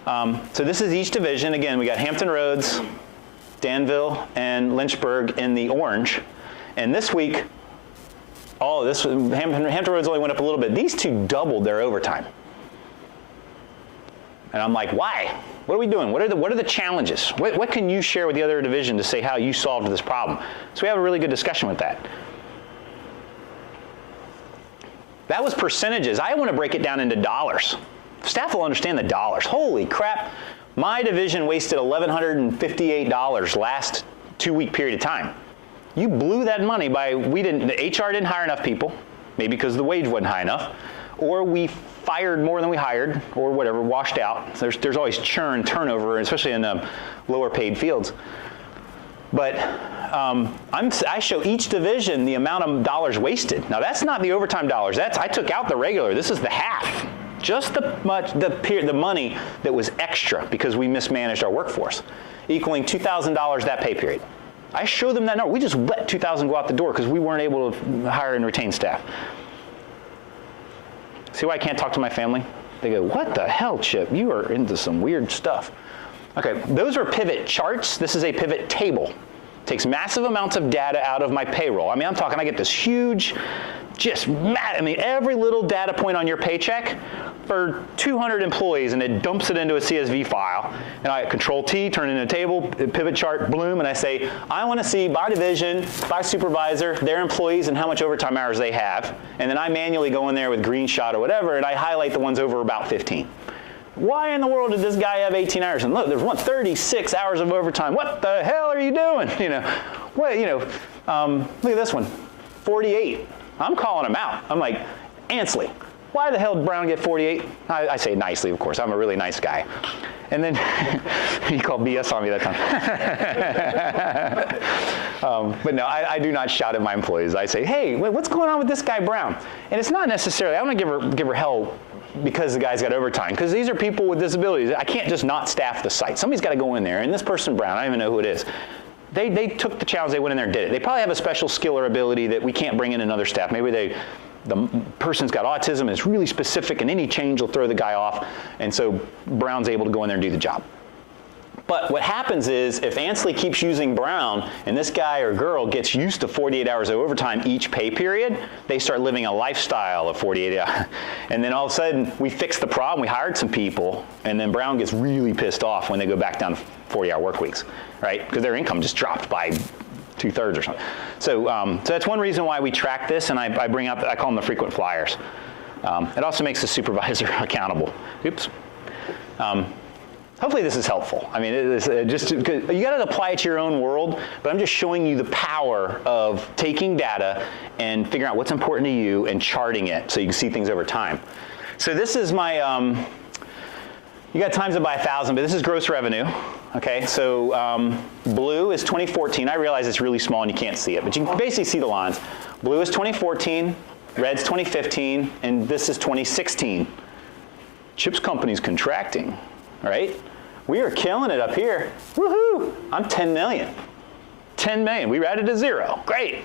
So this is each division. Again, we got Hampton Roads, Danville, and Lynchburg in the orange. And this week, Hampton Roads only went up a little bit. These two doubled their overtime. And I'm like, why? What are we doing? What are the challenges? What can you share with the other division to say how you solved this problem? So we have a really good discussion with that. That was percentages. I want to break it down into dollars. Staff will understand the dollars. Holy crap. My division wasted $1,158 last 2-week period of time. You blew that money by, the HR didn't hire enough people, maybe because the wage wasn't high enough, or we fired more than we hired, or whatever, washed out. There's always turnover, especially in lower paid fields. But I show each division the amount of dollars wasted. Now that's not the overtime dollars. I took out the regular. This is the half. Just the money that was extra because we mismanaged our workforce, equaling $2,000 that pay period. I show them that number. We just let $2,000 go out the door because we weren't able to hire and retain staff. See why I can't talk to my family? They go, what the hell, Chip? You are into some weird stuff. Okay, those are pivot charts. This is a pivot table. Takes massive amounts of data out of my payroll. I mean, I'm talking, I get this huge, every little data point on your paycheck for 200 employees, and it dumps it into a CSV file. And I Control-T, turn it into a table, pivot chart, bloom, and I say, I want to see by division, by supervisor, their employees, and how much overtime hours they have. And then I manually go in there with green shot or whatever, and I highlight the ones over about 15. Why in the world did this guy have 18 hours? And look, there's 36 hours of overtime. What the hell are you doing? Look at this one, 48. I'm calling him out. I'm like, Ansley, why the hell did Brown get 48? I say nicely, of course. I'm a really nice guy. And then he called BS on me that time. But no, I do not shout at my employees. I say, hey, what's going on with this guy Brown? And it's not necessarily, I want to give her hell because the guy's got overtime, because these are people with disabilities. I can't just not staff the site. Somebody's got to go in there, and this person, Brown, I don't even know who it is. They took the challenge, they went in there and did it. They probably have a special skill or ability that we can't bring in another staff. Maybe the person's got autism and it's really specific, and any change will throw the guy off, and so Brown's able to go in there and do the job. But what happens is, if Ansley keeps using Brown, and this guy or girl gets used to 48 hours of overtime each pay period, they start living a lifestyle of 48 hours. And then all of a sudden, we fix the problem, we hired some people, and then Brown gets really pissed off when they go back down to 40-hour work weeks, right? Because their income just dropped by 2/3 or something. So that's one reason why we track this, and I bring up, I call them the frequent flyers. It also makes the supervisor accountable. Oops. Hopefully this is helpful. I mean, it is you got to apply it to your own world, but I'm just showing you the power of taking data and figuring out what's important to you and charting it so you can see things over time. So this is my, you got times it by 1,000, but this is gross revenue. Okay, so blue is 2014. I realize it's really small and you can't see it, but you can basically see the lines. Blue is 2014, red's 2015, and this is 2016. Chip's company's contracting, right? We are killing it up here. Woohoo! I'm 10 million. 10 million. We added to 0. Great.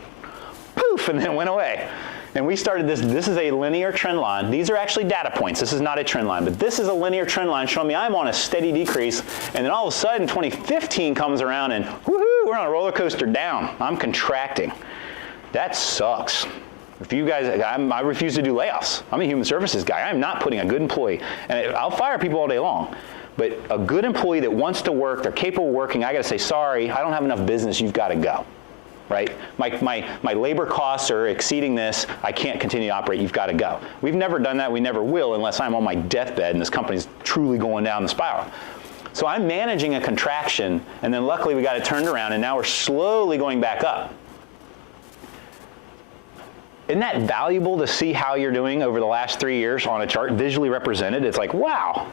Poof, and then it went away. And we started this. This is a linear trend line. These are actually data points. This is not a trend line, but this is a linear trend line showing me I'm on a steady decrease. And then all of a sudden, 2015 comes around and woohoo, we're on a roller coaster down. I'm contracting. That sucks. If you guys, I refuse to do layoffs. I'm a human services guy. I'm not putting a good employee, and I'll fire people all day long. But a good employee that wants to work, they're capable of working, I got to say, sorry, I don't have enough business, you've got to go, right? My labor costs are exceeding this, I can't continue to operate, you've got to go. We've never done that, we never will, unless I'm on my deathbed and this company's truly going down the spiral. So I'm managing a contraction, and then luckily we got it turned around, and now we're slowly going back up. Isn't that valuable to see how you're doing over the last 3 years on a chart, visually represented? It's like, wow.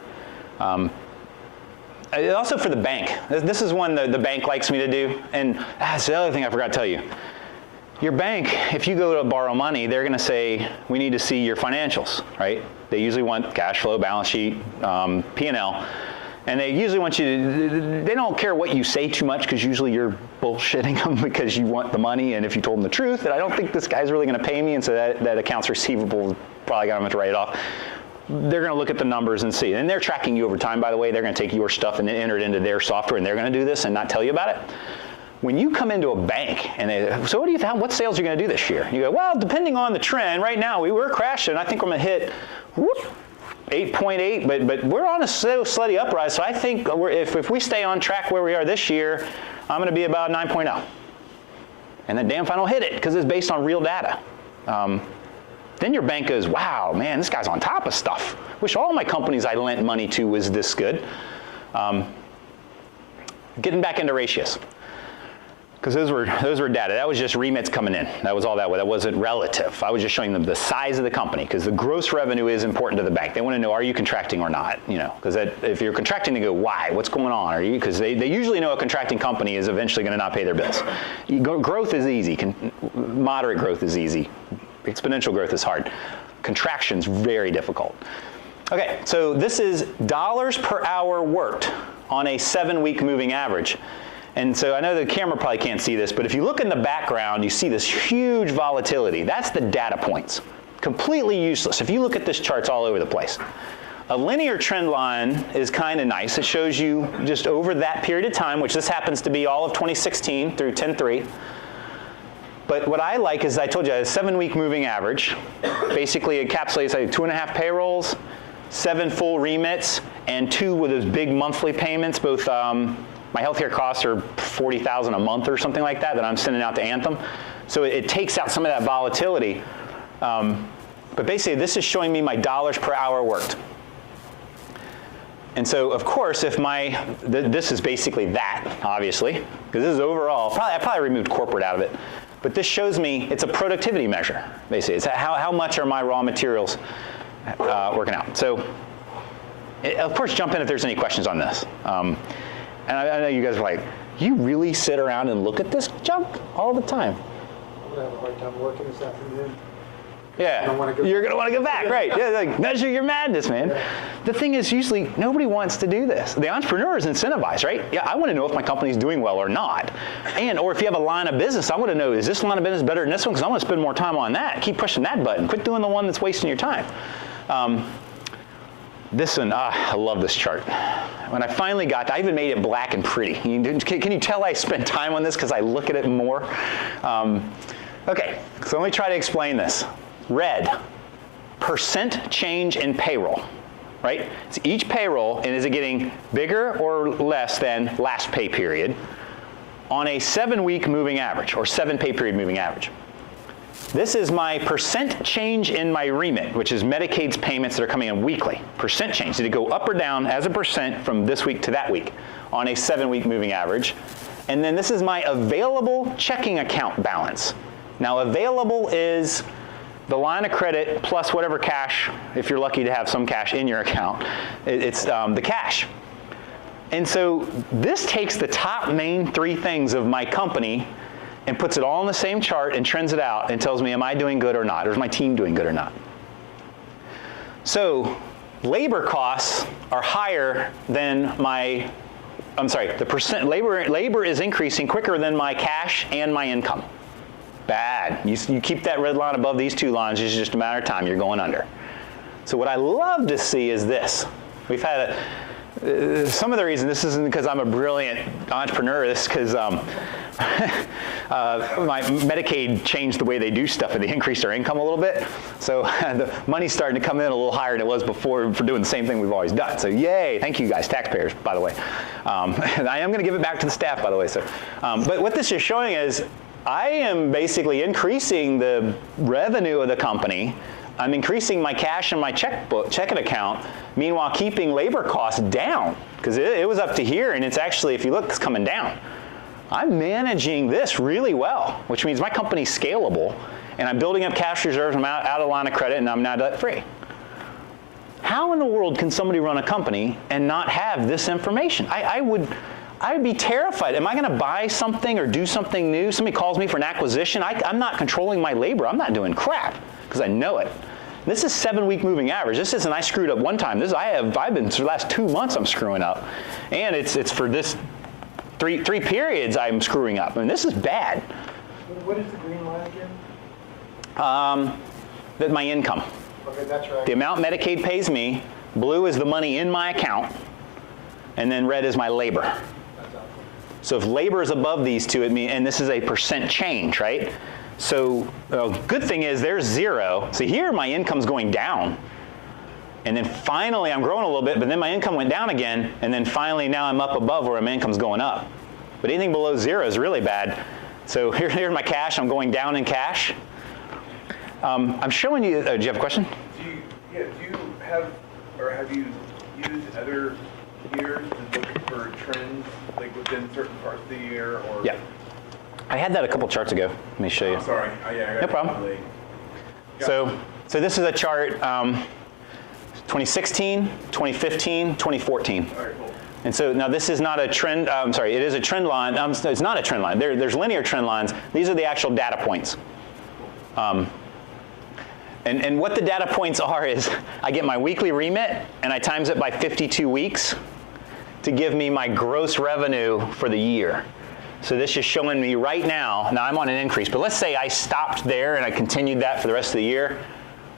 Also for the bank. This is one the bank likes me to do, and that's the other thing I forgot to tell you. Your bank, if you go to borrow money, they're going to say, we need to see your financials, right? They usually want cash flow, balance sheet, P&L. And they usually want you to, they don't care what you say too much because usually you're bullshitting them because you want the money. And if you told them the truth, that I don't think this guy's really going to pay me, and so that accounts receivable probably got them to write it off. They're going to look at the numbers and see. And they're tracking you over time, by the way. They're going to take your stuff and enter it into their software, and they're going to do this and not tell you about it. When you come into a bank and they, so what do you think, what sales are you going to do this year? You go, well, depending on the trend, right now we're crashing. I think we're going to hit, whoop, 8.8, but we're on a steady uprise, so I think if we stay on track where we are this year, I'm going to be about 9.0. And then damn fine I'll hit it, because it's based on real data. Then your bank goes, wow, man, this guy's on top of stuff. Wish all my companies I lent money to was this good. Getting back into ratios. Because those were data. That was just remits coming in. That was all that was. That wasn't relative. I was just showing them the size of the company, because the gross revenue is important to the bank. They want to know, are you contracting or not? You know, because if you're contracting, they go, why? What's going on? Are you? Because they usually know a contracting company is eventually going to not pay their bills. Growth is easy. Moderate growth is easy. Exponential growth is hard. Contraction's very difficult. Okay, so this is dollars per hour worked on a 7-week moving average. And so I know the camera probably can't see this, but if you look in the background, you see this huge volatility. That's the data points. Completely useless. If you look at this, chart's all over the place. A linear trend line is kind of nice. It shows you just over that period of time, which this happens to be all of 2016 through 10/3. But what I like is, I told you, a 7-week moving average. Basically encapsulates like 2.5 payrolls, 7 full remits, and 2 with those big monthly payments, both my healthcare costs are $40,000 a month or something like that I'm sending out to Anthem. So it takes out some of that volatility. But basically, this is showing me my dollars per hour worked. And so, of course, if this is basically that, obviously, because this is overall, I probably removed corporate out of it. But this shows me, it's a productivity measure, basically. It's how much are my raw materials working out. So, of course, jump in if there's any questions on this. And I know you guys are like, you really sit around and look at this junk all the time? I'm going to have a hard time working this afternoon. Yeah, you're going to want to go back, right? Yeah, like, measure your madness, man. Yeah. The thing is, usually, nobody wants to do this. The entrepreneur is incentivized, right? Yeah, I want to know if my company's doing well or not. Or if you have a line of business, I want to know, is this line of business better than this one? Because I want to spend more time on that. Keep pushing that button. Quit doing the one that's wasting your time. This one, I love this chart. When I finally got, I even made it black and pretty. Can you tell I spent time on this because I look at it more? Okay, so let me try to explain this. Red, percent change in payroll, right? It's each payroll, and is it getting bigger or less than last pay period on a 7-week moving average, or 7 pay period moving average. This is my percent change in my remit, which is Medicaid's payments that are coming in weekly. Percent change. Did it go up or down as a percent from this week to that week on a 7-week moving average? And then this is my available checking account balance. Now, available is the line of credit plus whatever cash, if you're lucky to have some cash in your account. It's the cash. And so this takes the top main 3 things of my company and puts it all in the same chart and trends it out and tells me, am I doing good or not? Or is my team doing good or not? So labor costs are higher than my, I'm sorry, the percent, labor is increasing quicker than my cash and my income. Bad. You keep that red line above these two lines, it's just a matter of time, you're going under. So what I love to see is this. We've had some of the reason, this isn't because I'm a brilliant entrepreneur, this is because my Medicaid changed the way they do stuff and they increased our income a little bit. So the money's starting to come in a little higher than it was before for doing the same thing we've always done. So yay, thank you guys, taxpayers, by the way. And I am going to give it back to the staff, by the way. So, but what this is showing is I am basically increasing the revenue of the company. I'm increasing my cash in my checking account, meanwhile keeping labor costs down, because it was up to here, and it's actually, if you look, it's coming down. I'm managing this really well, which means my company's scalable, and I'm building up cash reserves, I'm out of line of credit, and I'm now debt-free. How in the world can somebody run a company and not have this information? I'd be terrified. Am I going to buy something or do something new? Somebody calls me for an acquisition. I'm not controlling my labor. I'm not doing crap because I know it. This is 7-week moving average. This isn't I screwed up one time. I've been for the last 2 months I'm screwing up, and it's for this three periods I'm screwing up. I mean, this is bad. What is the green line again? That's my income. Okay, that's right. The amount Medicaid pays me. Blue is the money in my account, and then red is my labor. So if labor is above these two, and this is a percent change, right? So good thing is there's 0. So here my income's going down. And then finally I'm growing a little bit, but then my income went down again. And then finally now I'm up above where my income's going up. But anything below 0 is really bad. So here's my cash. I'm going down in cash. I'm showing you, do you have a question? Do you have, or have you used other years and looked for trends, like within certain parts of the year, or? Yeah. I had that a couple charts ago. Let me show you. I'm sorry. Yeah, I got No problem. late. So this is a chart, 2016, 2015, 2014. All right, cool. And so now this is not a trend, I'm sorry, it is a trend line. It's not a trend line. There's linear trend lines. These are the actual data points. And what the data points are is I get my weekly remit and I times it by 52 weeks to give me my gross revenue for the year. So this is showing me right now I'm on an increase, but let's say I stopped there and I continued that for the rest of the year,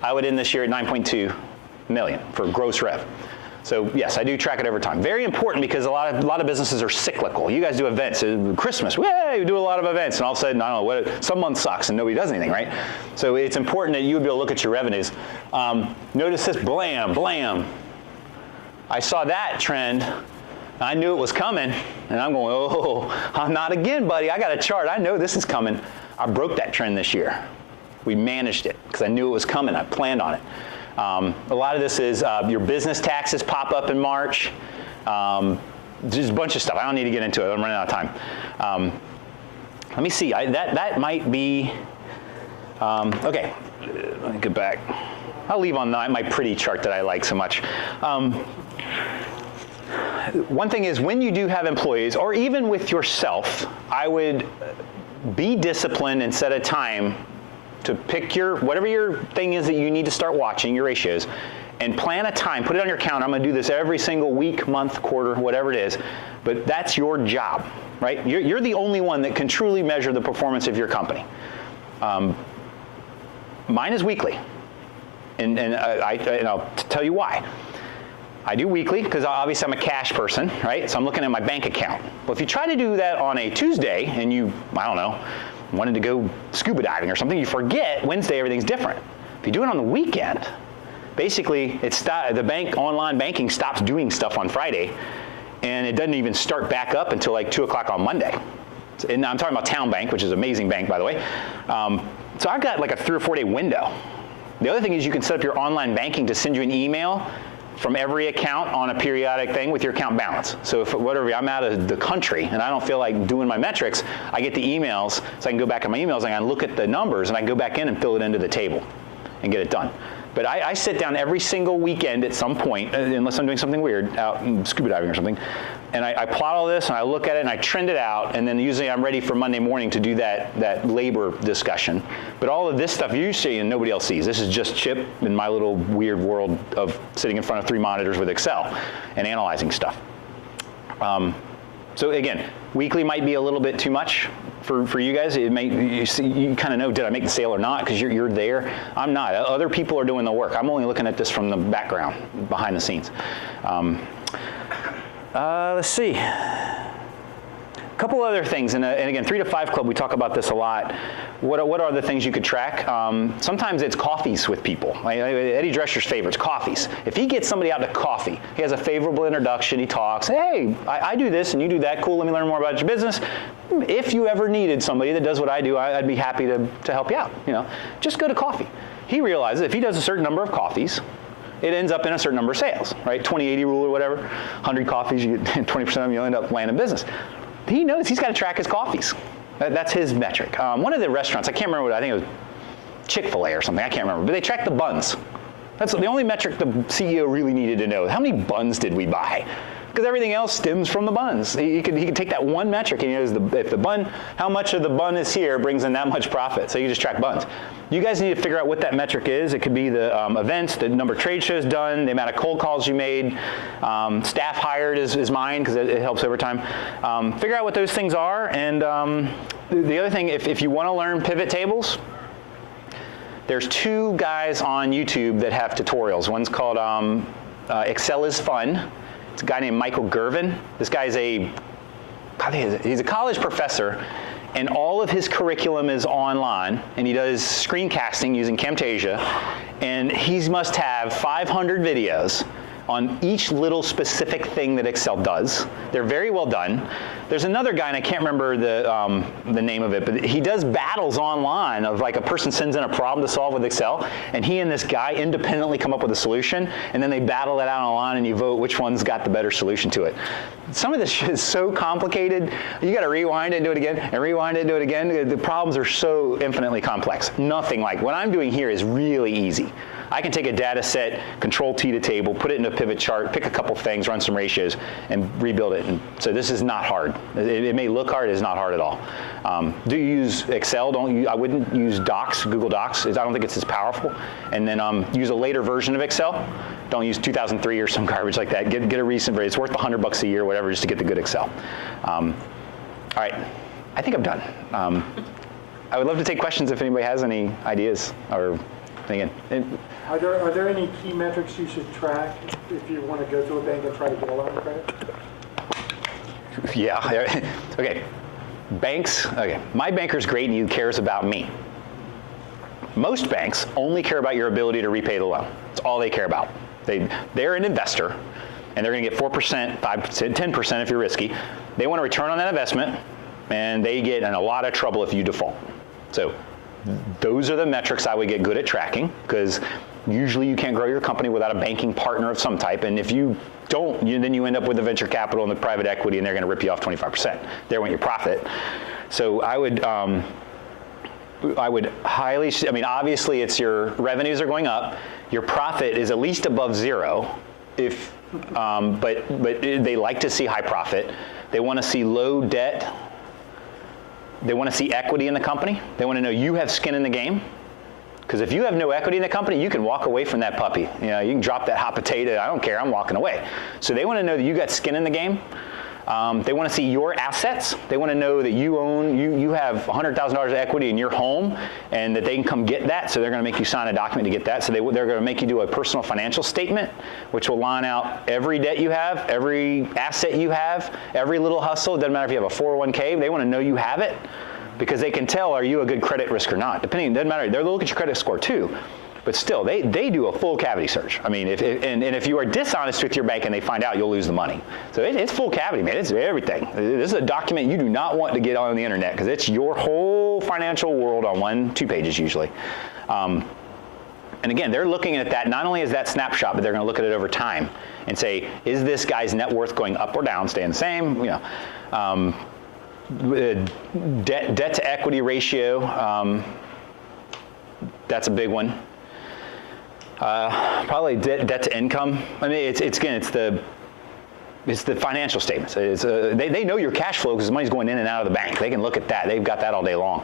I would end this year at 9.2 million for gross rev. So yes, I do track it over time. Very important because a lot of businesses are cyclical. You guys do events, Christmas, yay, you do a lot of events, and all of a sudden, I don't know, some month sucks and nobody does anything, right? So it's important that you would be able to look at your revenues. Notice this, blam, blam. I saw that trend. I knew it was coming, and I'm going, oh, not again, buddy. I got a chart. I know this is coming. I broke that trend this year. We managed it because I knew it was coming. I planned on it. A lot of this is your business taxes pop up in March. Just a bunch of stuff. I don't need to get into it. I'm running out of time. Let me see. That might be, okay. Let me get back. I'll leave on my pretty chart that I like so much. One thing is when you do have employees, or even with yourself, I would be disciplined and set a time to pick whatever your thing is that you need to start watching, your ratios, and plan a time, put it on your calendar. I'm going to do this every single week, month, quarter, whatever it is, but that's your job, right? You're the only one that can truly measure the performance of your company. Mine is weekly, and I'll tell you why. I do weekly because obviously I'm a cash person, right? So I'm looking at my bank account. Well, if you try to do that on a Tuesday and you, I don't know, wanted to go scuba diving or something, you forget Wednesday everything's different. If you do it on the weekend, basically the online banking stops doing stuff on Friday, and it doesn't even start back up until like 2 o'clock on Monday. And I'm talking about Town Bank, which is an amazing bank, by the way. So I've got like a 3 or 4 day window. The other thing is you can set up your online banking to send you an email from every account on a periodic thing with your account balance. So if whatever, I'm out of the country and I don't feel like doing my metrics, I get the emails, so I can go back at my emails and I can look at the numbers and I can go back in and fill it into the table and get it done. But I sit down every single weekend at some point, unless I'm doing something weird, out scuba diving or something, and I plot all this, and I look at it, and I trend it out, and then usually I'm ready for Monday morning to do that labor discussion. But all of this stuff you see and nobody else sees. This is just Chip in my little weird world of sitting in front of 3 monitors with Excel and analyzing stuff. So again, weekly might be a little bit too much for you guys. It may, you kind of know, did I make the sale or not? Because you're there. I'm not. Other people are doing the work. I'm only looking at this from the background, behind the scenes. Let's see. A couple other things, and again, 3 to 5 Club, we talk about this a lot. What are the things you could track? Sometimes it's coffees with people. Eddie Drescher's favorites, coffees. If he gets somebody out to coffee, he has a favorable introduction, he talks, hey, I do this and you do that, cool, let me learn more about your business. If you ever needed somebody that does what I do, I'd be happy to help you out. Just go to coffee. He realizes if he does a certain number of coffees, it ends up in a certain number of sales, right? 20-80 rule or whatever, 100 coffees, you get 20% of them, you'll end up landing business. He knows he's got to track his coffees. That's his metric. One of the restaurants, I can't remember what, I think it was Chick-fil-A or something, I can't remember, but they track the buns. That's the only metric the CEO really needed to know. How many buns did we buy? Because everything else stems from the buns. He could take that one metric and he knows if the bun, how much of the bun is here brings in that much profit. So you just track buns. You guys need to figure out what that metric is. It could be the events, the number of trade shows done, the amount of cold calls you made, staff hired is mine because it helps over time. Figure out what those things are. And the other thing, if you want to learn pivot tables, there's 2 guys on YouTube that have tutorials. One's called Excel is Fun. It's a guy named Michael Gervin. This guy's he's a college professor, and all of his curriculum is online, and he does screencasting using Camtasia, and he must have 500 videos on each little specific thing that Excel does. They're very well done. There's another guy, and I can't remember the name of it, but he does battles online of like a person sends in a problem to solve with Excel, and he and this guy independently come up with a solution, and then they battle that out online, and you vote which one's got the better solution to it. Some of this shit is so complicated, you gotta rewind it and do it again, and rewind it and do it again. The problems are so infinitely complex. Nothing like what I'm doing here is really easy. I can take a data set, Control-T to table, put it in a pivot chart, pick a couple things, run some ratios, and rebuild it. And so this is not hard. It may look hard, it's not hard at all. Do you use Excel? I wouldn't use Docs, Google Docs. I don't think it's as powerful. And then use a later version of Excel. Don't use 2003 or some garbage like that. Get a recent version. It's worth $100 a year, whatever, just to get the good Excel. All right, I think I'm done. I would love to take questions if anybody has any ideas or again. Are there any key metrics you should track if you want to go to a bank and try to get a line of credit? Yeah. Okay. Banks. Okay. My banker's great and he cares about me. Most banks only care about your ability to repay the loan. That's all they care about. They're an investor, and they're going to get 4%, 5%, 10% if you're risky. They want a return on that investment, and they get in a lot of trouble if you default. So those are the metrics I would get good at tracking, because usually you can't grow your company without a banking partner of some type, and if you don't, then you end up with the venture capital and the private equity, and they're going to rip you off 25%. They want your profit. So I would highly, I mean, obviously it's your revenues are going up, your profit is at least above 0, if, but they like to see high profit. They want to see low debt. They want to see equity in the company. They want to know you have skin in the game. Because if you have no equity in the company, you can walk away from that puppy. You know, you can drop that hot potato. I don't care. I'm walking away. So they want to know that you got skin in the game. They want to see your assets. They want to know that you have $100,000 of equity in your home, and that they can come get that. So they're going to make you sign a document to get that. So they're going to make you do a personal financial statement, which will line out every debt you have, every asset you have, every little hustle. It doesn't matter if you have a 401k. They want to know you have it, because they can tell, are you a good credit risk or not? Depending, it doesn't matter. They'll look at your credit score too. But still, they do a full cavity search. I mean, if you are dishonest with your bank and they find out, you'll lose the money. So it's full cavity, man. It's everything. This is a document you do not want to get on the internet, because it's your whole financial world on 2 pages usually. And again, they're looking at that not only as that snapshot, but they're going to look at it over time and say, is this guy's net worth going up or down, staying the same? You know, debt to equity ratio. That's a big one. Probably debt to income. I mean, it's It's the financial statements. They know your cash flow because the money's going in and out of the bank. They can look at that. They've got that all day long.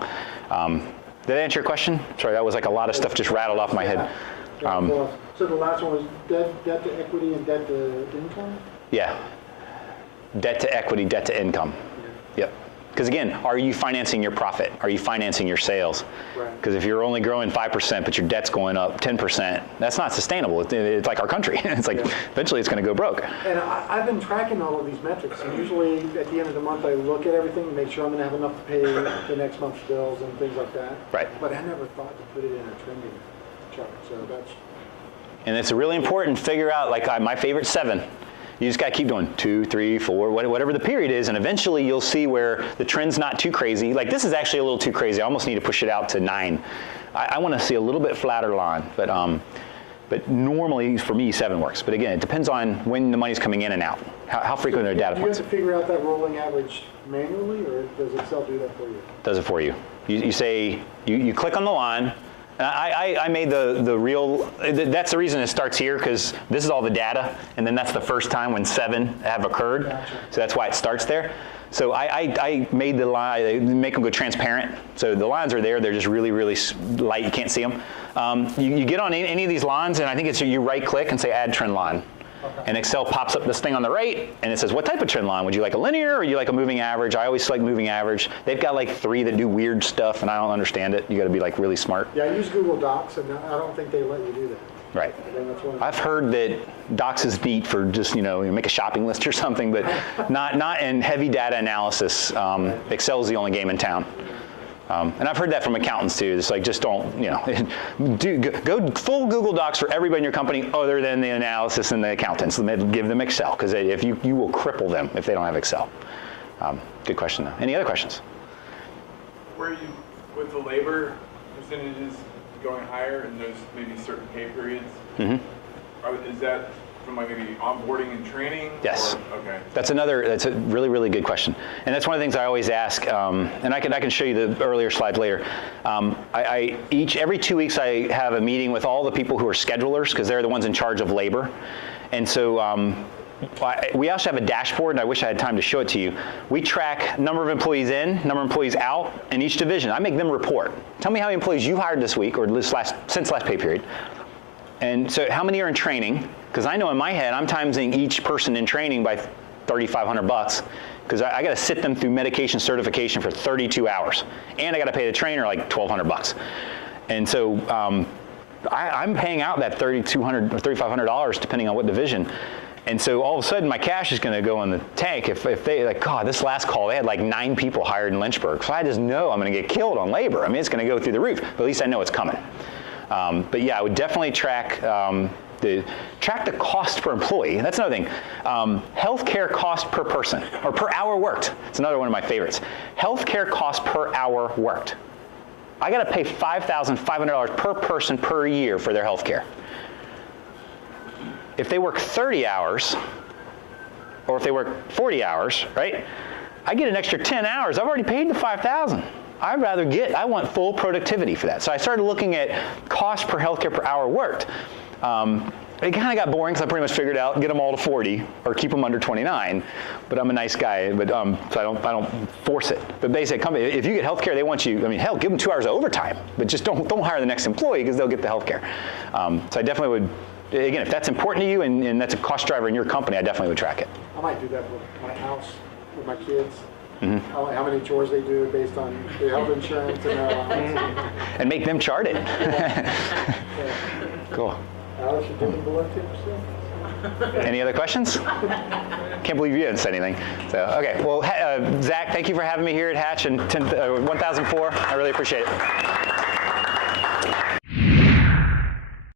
Did that answer your question? Sorry, that was like a lot of stuff just rattled off my head. So the last one was debt to equity and debt to income? Yeah. Debt to equity, debt to income. Yep. Because again, are you financing your profit? Are you financing your sales? Because if you're only growing 5%, but your debt's going up 10%, that's not sustainable. It's like our country. It's like eventually it's going to go broke. And I've been tracking all of these metrics, and usually at the end of the month I look at everything and make sure I'm going to have enough to pay the next month's bills and things like that. Right. But I never thought to put it in a trending chart, so that's... And it's really important to figure out, like my favorite 7. You just got to keep doing 2, 3, 4, whatever the period is, and eventually you'll see where the trend's not too crazy. Like this is actually a little too crazy. I almost need to push it out to 9. I want to see a little bit flatter line, but normally for me 7 works. But again, it depends on when the money's coming in and out. How frequent are data points? Do you have to figure out that rolling average manually, or does Excel do that for you? Does it for you. You say, you click on the line. I made the real, that's the reason it starts here, because this is all the data, and then that's the first time when 7 have occurred. Gotcha. So that's why it starts there. So I made the line, make them go transparent. So the lines are there, they're just really, really light, you can't see them. You get on any of these lines, and I think it's you right click and say add trend line. And Excel pops up this thing on the right, and it says, what type of trend line? Would you like a linear, or would you like a moving average? I always select moving average. They've got like 3 that do weird stuff, and I don't understand it. You got to be like really smart. Yeah, I use Google Docs, and I don't think they let you do that. Right. That's one I've heard that Docs is neat for just, you make a shopping list or something, but not in heavy data analysis. Excel is the only game in town. And I've heard that from accountants too. It's like, just don't, go full Google Docs for everybody in your company other than the analysis and the accountants. Give them Excel, because if you will cripple them if they don't have Excel. Good question though. Any other questions? Where you, with the labor percentages going higher and those maybe certain pay periods, is that from like maybe onboarding and training? Yes. Or, okay. That's a really, really good question. And that's one of the things I always ask, and I can show you the earlier slides later. Every 2 weeks I have a meeting with all the people who are schedulers, because they're the ones in charge of labor. And so we also have a dashboard, and I wish I had time to show it to you. We track number of employees in, number of employees out in each division. I make them report. Tell me how many employees you hired this week, or since last pay period. And so how many are in training? Because I know in my head, I'm timesing each person in training by $3,500, because I got to sit them through medication certification for 32 hours. And I got to pay the trainer like $1,200. And so I'm paying out that $3,200 or $3,500 depending on what division. And so all of a sudden my cash is going to go in the tank if they like, God, this last call, they had like 9 people hired in Lynchburg. So I just know I'm going to get killed on labor. I mean, it's going to go through the roof, but at least I know it's coming. But yeah, I would definitely track the cost per employee. That's another thing. Healthcare cost per person, or per hour worked. It's another one of my favorites. Healthcare cost per hour worked. I got to pay $5,500 per person per year for their healthcare. If they work 30 hours, or if they work 40 hours, right? I get an extra 10 hours. I've already paid the $5,000. I want full productivity for that. So I started looking at cost per healthcare per hour worked. It kind of got boring because I pretty much figured out get them all to 40 or keep them under 29. But I'm a nice guy, but so I don't force it. But basically, if you get healthcare, they want you. I mean, hell, give them 2 hours of overtime, but just don't hire the next employee because they'll get the healthcare. So I definitely would. Again, if that's important to you and that's a cost driver in your company, I definitely would track it. I might do that with my house, with my kids. How many chores they do based on their health insurance and their allowance. And make them chart it. Cool. Alex, you're taking below 10%? Any other questions? Can't believe you didn't say anything. So, okay. Well, Zach, thank you for having me here at Hatch and 1004. I really appreciate it.